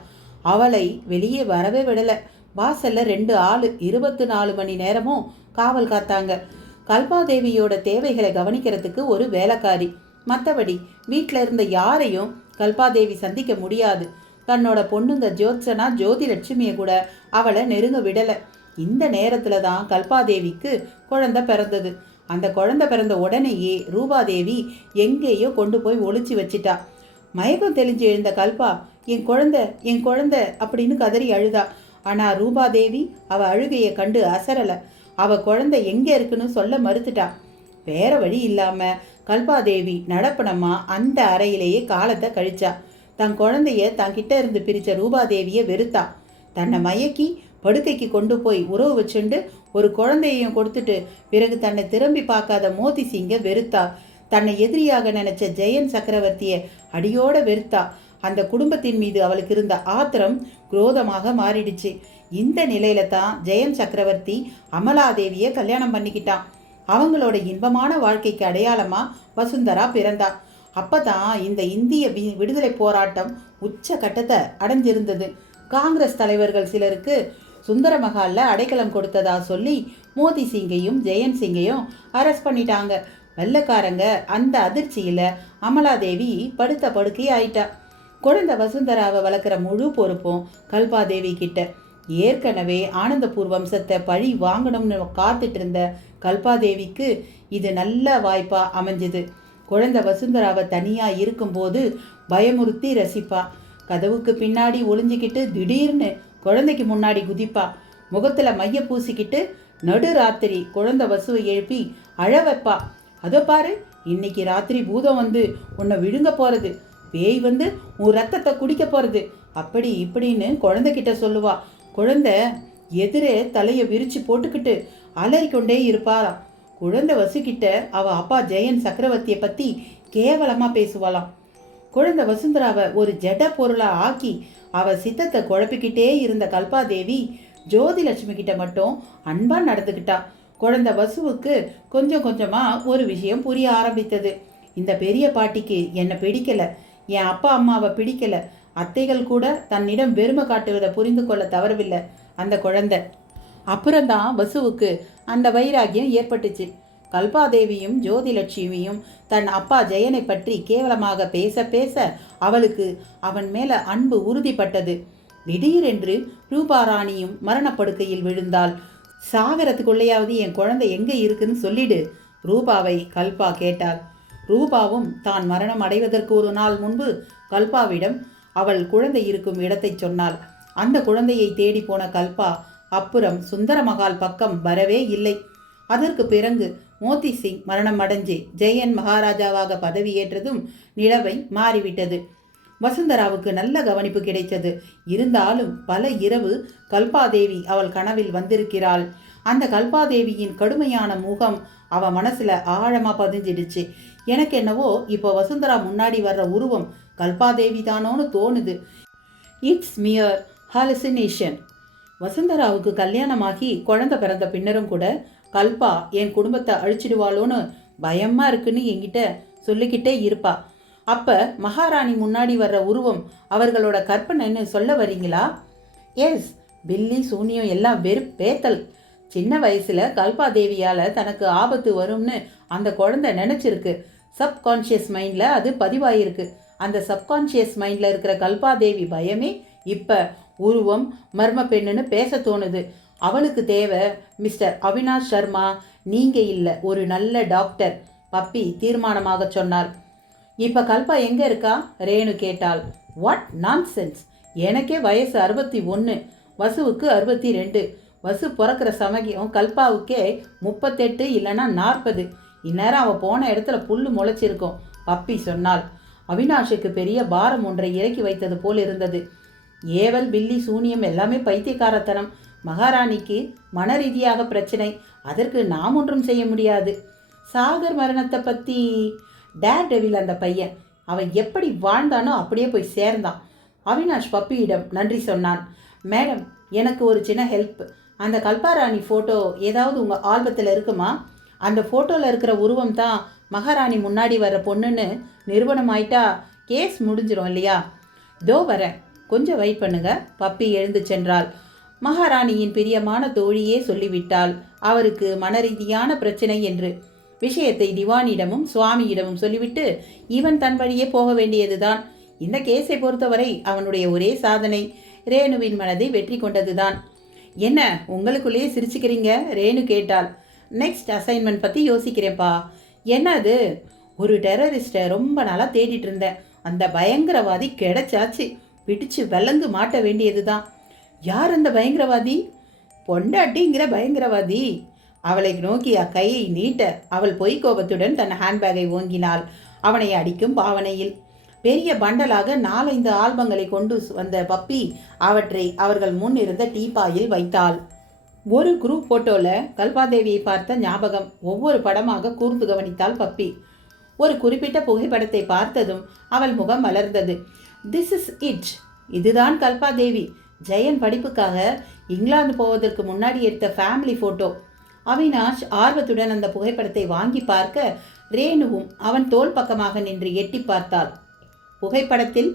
அவளை வெளியே வரவே விடல. வாசல்ல 2 ஆளு 24 மணி நேரமும் காவல் காத்தாங்க. கல்பாதேவியோட தேவைகளை கவனிக்கிறதுக்கு ஒரு வேலைக்காரி. மற்றபடி வீட்டில் இருந்த யாரையும் கல்பாதேவி சந்திக்க முடியாது. தன்னோட பொண்ணுங்க ஜோத்சனா ஜோதிலட்சுமியை கூட அவளை நெருங்க விடலை. இந்த நேரத்தில் தான் கல்பாதேவிக்கு குழந்தை பிறந்தது. அந்த குழந்தை பிறந்த உடனேயே ரூபாதேவி எங்கேயோ கொண்டு போய் ஒளிச்சு வச்சிட்டா. மயக்கம் தெளிஞ்சு எழுந்த கல்பா என் குழந்தை அப்படின்னு கதறி அழுதா. ஆனால் ரூபாதேவி அவ அழுகையை கண்டு அசரலை. அவ குழந்தை எங்கே இருக்குன்னு சொல்ல மறுத்துட்டா. வேற வழி இல்லாம கல்பாதேவி நடப்பணமா அந்த அறையிலேயே காலத்தை கழிச்சா. தன் குழந்தைய தன்கிட்ட இருந்து பிரிச்ச ரூபாதேவியை வெறுத்தா. தன்னை மயக்கி படுக்கைக்கு கொண்டு போய் உறவு வச்சுண்டு ஒரு குழந்தையையும் கொடுத்துட்டு பிறகு தன்னை திரும்பி பார்க்காத மோதி சிங்கை வெறுத்தா. தன்னை எதிரியாக நினைச்ச ஜெயன் சக்கரவர்த்தியை அடியோட வெறுத்தா. அந்த குடும்பத்தின் மீது அவளுக்கு இருந்த ஆத்திரம் குரோதமாக மாறிடுச்சு. இந்த நிலையில தான் ஜெயன் சக்கரவர்த்தி அமலாதேவியை கல்யாணம் பண்ணிக்கிட்டான். அவங்களோட இன்பமான வாழ்க்கைக்கு அடையாளமா வசுந்தரா பிறந்தா. அப்பதான் இந்த இந்திய விடுதலை போராட்டம் உச்ச கட்டத்தை அடைஞ்சிருந்தது. காங்கிரஸ் தலைவர்கள் சிலருக்கு சுந்தரமகால்ல அடைக்கலம் கொடுத்ததா சொல்லி மோதி சிங்கையும் ஜெயன் சிங்கையும் அரெஸ்ட் பண்ணிட்டாங்க. வெள்ளக்காரங்க அந்த அதிர்ச்சியில அமலாதேவி படுத்த படுக்கை ஆயிட்டா. குழந்தை வசுந்தராவை வளர்க்குற முழு பொறுப்பும் கல்பாதேவி கிட்ட. ஏற்கனவே ஆனந்தபூர் வம்சத்தை பழி வாங்கணும்னு காத்துட்டு இருந்த கல்பாதேவிக்கு இது நல்ல வாய்ப்பா அமைஞ்சுது. குழந்தை வசுந்தராவை தனியா இருக்கும்போது பயமுறுத்தி ரசிப்பா. கதவுக்கு பின்னாடி ஒளிஞ்சிக்கிட்டு திடீர்னு குழந்தைக்கு முன்னாடி குதிப்பா. முகத்துல மைய பூசிக்கிட்டு நடு ராத்திரி குழந்தை வசுவை எழுப்பி அழ வைப்பா. அதோ பாரு, இன்னைக்கு ராத்திரி பூதம் வந்து உன்னை விழுங்க போறது, பேய் வந்து உன் ரத்தத்தை குடிக்க போறது, அப்படி இப்படின்னு குழந்தைகிட்ட சொல்லுவா. குழந்தை எதிரே தலையை விரிச்சு போட்டுக்கிட்டு அலறிக்கொண்டே இருப்பாராம். குழந்தை வசுக்கிட்ட அவ அப்பா ஜெயன் சக்கரவர்த்தியை பத்தி கேவலமா பேசுவாளாம். குழந்தை வசுந்தராவை ஒரு ஜட பொருளா ஆக்கி அவ சித்தத்தை குழப்பிக்கிட்டே இருந்த கல்பாதேவி ஜோதிலட்சுமி கிட்ட மட்டும் அன்பா நடந்துக்கிட்டா. குழந்தை வசுவுக்கு கொஞ்சம் கொஞ்சமா ஒரு விஷயம் புரிய ஆரம்பித்தது. இந்த பெரிய பாட்டிக்கு என்னை பிடிக்கல, என் அப்பா அம்மாவை பிடிக்கல. அத்தைகள் கூட தன்னிடம் வெறுமை காட்டுவதை புரிந்து கொள்ள தவறவில்லை அந்த குழந்தை. அப்புறம்தான் வசுவுக்கு அந்த வைராகியம் ஏற்பட்டுச்சு. கல்பாதேவியும் ஜோதிலட்சுமியும் தன் அப்பா ஜெயனை பற்றி கேவலமாக பேச பேச அவளுக்கு அவன் மேல அன்பு உறுதிப்பட்டது. திடீரென்று ரூபாராணியும் மரணப்படுக்கையில் விழுந்தாள். சாகரத்துக்குள்ளேயாவது என் குழந்தை எங்க இருக்குன்னு சொல்லிடு, ரூபாவை கல்பா கேட்டாள். ரூபாவும் தான் மரணம் அடைவதற்கு ஒரு நாள் முன்பு கல்பாவிடம் அவள் குழந்தை இருக்கும் இடத்தை சொன்னாள். அந்த குழந்தையை தேடி போன கல்பா அப்புறம் சுந்தரமகால் பக்கம் வரவே இல்லை. அதற்கு பிறகு மோதி சிங் மரணம் அடைஞ்சு ஜெயன் மகாராஜாவாக பதவியேற்றதும் நிலவை மாறிவிட்டது. வசுந்தராவுக்கு நல்ல கவனிப்பு கிடைத்தது. இருந்தாலும் பல இரவு கல்பாதேவி அவள் கனவில் வந்திருக்கிறாள். அந்த கல்பாதேவியின் கடுமையான முகம் அவ மனசுல ஆழமா பதிஞ்சிடுச்சு. எனக்கு என்னவோ இப்போ வசுந்தரா முன்னாடி வர்ற உருவம் கல்பாதேவி தானோன்னு தோணுது. It's மியர் hallucination. வசுந்தராவுக்கு கல்யாணமாகி குழந்தை பிறந்த பின்னரும் கூட கல்பா என் குடும்பத்தை அழிச்சிடுவாளோன்னு பயமா இருக்குன்னு என்கிட்ட சொல்லிக்கிட்டே இருப்பா. அப்ப மகாராணி முன்னாடி வர்ற உருவம் அவர்களோட கற்பனைன்னு சொல்ல வரீங்களா? எஸ், பில்லி சூனியம் எல்லாம் வெறும் பேத்தல். சின்ன வயசுல கல்பாதேவியால தனக்கு ஆபத்து வரும்னு அந்த குழந்தை நினைச்சிருக்கு. சப்கான்ஷியஸ் மைண்ட்ல அது பதிவாயிருக்கு. அந்த சப்கான்ஷியஸ் மைண்ட்ல இருக்கிற கல்பாதேவி பயமே இப்ப உருவம் மர்ம பெண்ணுன்னு பேச தோணுது. அவளுக்கு தேவை மிஸ்டர் அவினாஷ் சர்மா, நீங்க இல்லை, ஒரு நல்ல டாக்டர், பப்பி தீர்மானமாக சொன்னாள். இப்ப கல்பா எங்க இருக்கா? ரேணு கேட்டாள். What nonsense! எனக்கே வயசு 61, வசுவுக்கு 62. வசு பிறக்கிற சமயம் கல்பாவுக்கே 38 இல்லைன்னா 40. இந்நேரம் அவள் போன இடத்துல புல்லு முளைச்சிருக்கும், பப்பி சொன்னாள். அவினாஷுக்கு பெரிய பாரம் ஒன்றை இறக்கி வைத்தது போல் இருந்தது. ஏவல் பில்லி சூனியம் எல்லாமே பைத்தியக்காரத்தனம். மகாராணிக்கு மன ரீதியாக பிரச்சனை, அதற்கு நாம் ஒன்றும் செய்ய முடியாது. சாகர் மரணத்தை பற்றி டேர் டெவில் அந்த பையன், அவன் எப்படி வாழ்ந்தானோ அப்படியே போய் சேர்ந்தான். அவினாஷ் பப்பியிடம் நன்றி சொன்னான். மேடம், எனக்கு ஒரு சின்ன ஹெல்ப். அந்த கல்பாராணி ஃபோட்டோ ஏதாவது உங்கள் ஆல்பத்தில் இருக்குமா? அந்த ஃபோட்டோவில் இருக்கிற உருவம் தான் மகாராணி முன்னாடி வர்ற பொண்ணுன்னு நிரூபணம் ஆயிட்டா கேஸ் முடிஞ்சிடும் இல்லையா? தோ வரேன், கொஞ்சம் வெயிட் பண்ணுங்க, பப்பி எழுந்து சென்றாள். மகாராணியின் பிரியமான தோழியே சொல்லிவிட்டாள் அவருக்கு மனரீதியான பிரச்சனை என்று. விஷயத்தை திவானிடமும் சுவாமியிடமும் சொல்லிவிட்டு இவன் தன் வழியே போக வேண்டியதுதான். இந்த கேஸை பொறுத்தவரை அவனுடைய ஒரே சாதனை ரேணுவின் மனதை வெற்றி கொண்டதுதான். என்ன உங்களுக்குள்ளேயே சிரிச்சுக்கிறீங்க? ரேணு கேட்டாள். நெக்ஸ்ட் அசைன்மெண்ட் பற்றி யோசிக்கிறேன்ப்பா. என்ன அது? ஒரு டெரரிஸ்ட்டை ரொம்ப நாளாக தேடிட்டு இருந்தேன். அந்த பயங்கரவாதி கிடைச்சாச்சு. பிடிச்சு விலங்கு மாட்ட வேண்டியது தான். யார் அந்த பயங்கரவாதி? பொண்டாட்டிங்கிற பயங்கரவாதி. அவளை நோக்கி கையை நீட்ட அவள் பொய்க்கோபத்துடன் தன் ஹேண்ட்பேக்கை ஓங்கினாள். அவனை அடிக்கும் பாவனையில் பெரிய பண்டலாக 4-5 ஆல்பங்களை கொண்டு வந்த பப்பி அவற்றை அவர்கள் முன் இருந்த டீப்பாயில் வைத்தாள். ஒரு குரூப் போட்டோவில் கல்பாதேவியை பார்த்த ஞாபகம் ஒவ்வொரு படமாக கூர்ந்து கவனித்தாள் பப்பி. ஒரு குறிப்பிட்ட புகைப்படத்தை பார்த்ததும் அவள் முகம் மலர்ந்தது. This is it. இதுதான் கல்பாதேவி. ஜெயன் படிப்புக்காக இங்கிலாந்து போவதற்கு முன்னாடி எடுத்த ஃபேமிலி ஃபோட்டோ. அவினாஷ் ஆர்வத்துடன் அந்த புகைப்படத்தை வாங்கி பார்க்க ரேணுவும் அவன் தோள் பக்கமாக நின்று எட்டி பார்த்தாள். புகைப்படத்தில்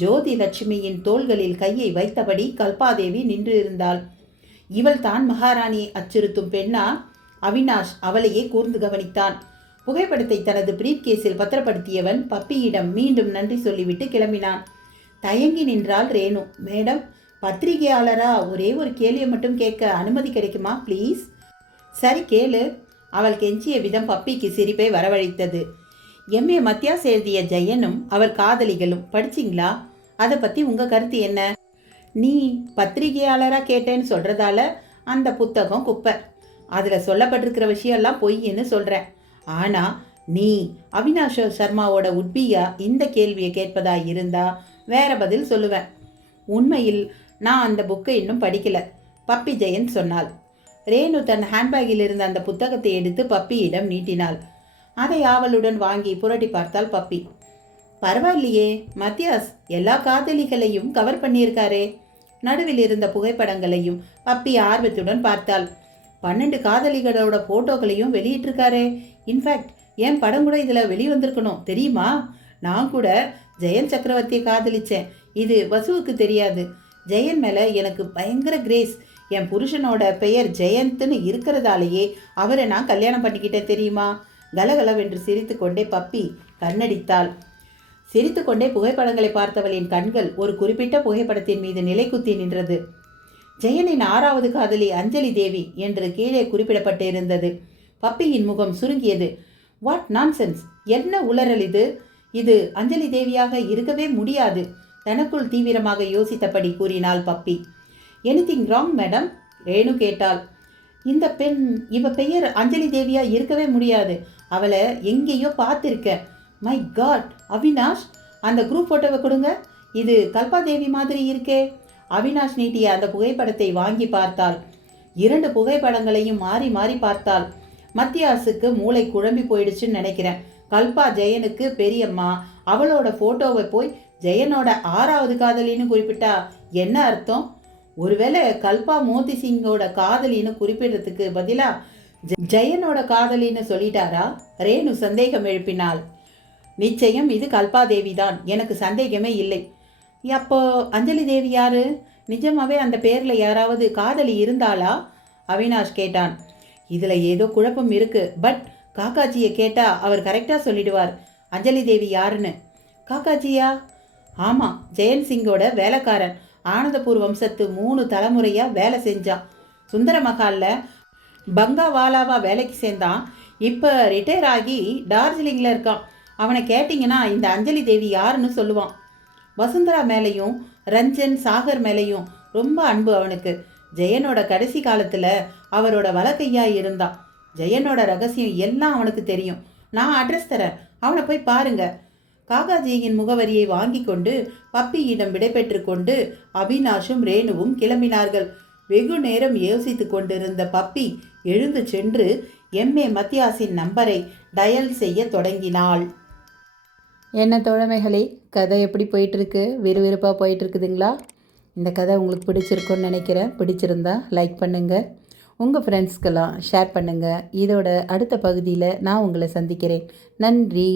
ஜோதி லட்சுமியின் தோள்களில் கையை வைத்தபடி கல்பாதேவி நின்று இருந்தாள். இவள் தான் மகாராணியை அச்சுறுத்தும் பெண்ணா? அவினாஷ் அவளையே கூர்ந்து கவனித்தான். புகைப்படத்தை தனது பிரீஃப் கேஸில் பத்திரப்படுத்தியவன் பப்பியிடம் மீண்டும் நன்றி சொல்லிவிட்டு கிளம்பினான். தயங்கி நின்றாள் ரேணு. மேடம், பத்திரிகையாளரா ஒரே ஒரு கேள்வியை மட்டும் கேட்க அனுமதி கிடைக்குமா ப்ளீஸ்? சரி கேளு. அவள் கெஞ்சிய விதம் பப்பிக்கு சிரிப்பை வரவழைத்தது. எம்ஏ மத்தியாஸ் எழுதிய ஜெயனும் அவர் காதலிகளும் படிச்சிங்களா? அதை பற்றி உங்கள் கருத்து என்ன? நீ பத்திரிகையாளராக கேட்டேன்னு சொல்கிறதால அந்த புத்தகம் குப்பை. அதில் சொல்லப்பட்டிருக்கிற விஷயம்லாம் பொய்ன்னு சொல்கிறேன். ஆனால் நீ அவினாஷ் சர்மாவோட உட்பியா இந்த கேள்வியை கேட்பதா இருந்தா வேற பதில் சொல்லுவேன். உண்மையில் நான் அந்த புக்கை இன்னும் படிக்கல, பப்பி ஜெயன் சொன்னாள். ரேணு தன் ஹேண்ட்பேக்கில் இருந்த அந்த புத்தகத்தை எடுத்து பப்பியிடம் நீட்டினாள். அதை ஆவலுடன் வாங்கி புரட்டி பார்த்தாள் பப்பி. பரவாயில்லையே, மத்தியாஸ் எல்லா காதலிகளையும் கவர் பண்ணியிருக்காரே. நடுவில் இருந்த புகைப்படங்களையும் பப்பி ஆர்வத்துடன் பார்த்தாள். 12 காதலிகளோட ஃபோட்டோக்களையும் வெளியிட்டிருக்காரே. இன்ஃபேக்ட் என் படம் கூட இதில் வெளிவந்திருக்கணும் தெரியுமா? நான் கூட ஜெயன் சக்கரவர்த்தியை காதலிச்சேன். இது வசுவுக்கு தெரியாது. ஜெயன் மேலே எனக்கு பயங்கர கிரேஸ். என் புருஷனோட பெயர் ஜெயந்த்னு இருக்கிறதாலேயே அவரை நான் கல்யாணம் பண்ணிக்கிட்டேன் தெரியுமா? கலகலவென்று சிரித்து கொண்டே பப்பி கண்ணடித்தாள். சிரித்து கொண்டே புகைப்படங்களை பார்த்தவளின் கண்கள் ஒரு குறிப்பிட்ட புகைப்படத்தின் மீது நிலைக்குத்தி நின்றது. ஜெயனின் 6வது காதலி அஞ்சலி தேவி என்று கீழே குறிப்பிடப்பட்டிருந்தது. பப்பியின் முகம் சுருங்கியது. What nonsense! என்ன உளறல் இது? இது அஞ்சலி தேவியாக இருக்கவே முடியாது. தனக்குள் தீவிரமாக யோசித்தபடி கூறினாள் puppy. Anything wrong madam? Renu கேட்டாள். இந்த பெண் இவ பெயர் அஞ்சலி தேவியா இருக்கவே முடியாது. அவளை எங்கேயோ பார்த்துருக்க. My God! அவினாஷ், அந்த குரூப் ஃபோட்டோவை கொடுங்க. இது கல்பாதேவி மாதிரி இருக்கே. அவினாஷ் நீட்டிய அந்த புகைப்படத்தை வாங்கி பார்த்தாள். 2 புகைப்படங்களையும் மாறி மாறி பார்த்தாள். மத்தியாசுக்கு மூளை குழம்பி போயிடுச்சுன்னு நினைக்கிறேன். கல்பா ஜெயனுக்கு பெரியம்மா. அவளோட ஃபோட்டோவை போய் ஜெயனோட 6வது காதலின்னு குறிப்பிட்டா என்ன அர்த்தம்? ஒருவேளை கல்பா மோதி சிங்கோட காதலின்னு குறிப்பிடுறதுக்கு பதிலாக ஜெயனோட காதலின்னு சொல்லிட்டாரா? ரேணு சந்தேகம் எழுப்பினாள். நிச்சயம் இது கல்பாதேவி தான், எனக்கு சந்தேகமே இல்லை. அப்போ அஞ்சலி தேவி யாரு? நிஜமாவே அந்த பேரில் யாராவது காதலி இருந்தாளா? அவினாஷ் கேட்டான். இதில் ஏதோ குழப்பம் இருக்கு. பட் காக்காஜியை கேட்டால் அவர் கரெக்டாக சொல்லிடுவார் அஞ்சலி தேவி யாருன்னு. காக்காஜியா? ஆமாம், ஜெயன் சிங்கோட வேலைக்காரன். ஆனந்தபூர் வம்சத்து 3 தலைமுறையாக வேலை செஞ்சான். சுந்தர மகாலில் பங்காவாலாவா வேலைக்கு சேர்ந்தான். இப்போ ரிட்டையர் ஆகி டார்ஜிலிங்கில் இருக்கான். அவனை கேட்டிங்கன்னா இந்த அஞ்சலி தேவி யாருன்னு சொல்லுவான். வசுந்தரா மேலேயும் ரஞ்சன் சாகர் மேலேயும் ரொம்ப அன்பு அவனுக்கு. ஜெயனோட கடைசி காலத்தில் அவரோட வலக்கையாக இருந்தான். ஜெயனோட ரகசியம் எல்லாம் அவனுக்கு தெரியும். நான் அட்ரஸ் தரேன், அவனை போய் பாருங்க. காகாஜியின் முகவரியை வாங்கி கொண்டு பப்பியிடம் விடைபெற்று கொண்டு அவினாஷும் ரேணுவும் கிளம்பினார்கள். வெகு நேரம் யோசித்து கொண்டிருந்த பப்பி எழுந்து சென்று எம்ஏ மத்தியாசின் நம்பரை டயல் செய்ய தொடங்கினாள். என்ன தோழமைகளே, கதை எப்படி போயிட்டுருக்கு? விறுவிறுப்பாக போயிட்டுருக்குதுங்களா? இந்த கதை உங்களுக்கு பிடிச்சிருக்குன்னு நினைக்கிறேன். பிடிச்சிருந்தா லைக் பண்ணுங்கள், உங்கள் ஃப்ரெண்ட்ஸ்க்கெல்லாம் ஷேர் பண்ணுங்கள். இதோட அடுத்த பகுதியில் நான் உங்களை சந்திக்கிறேன். நன்றி.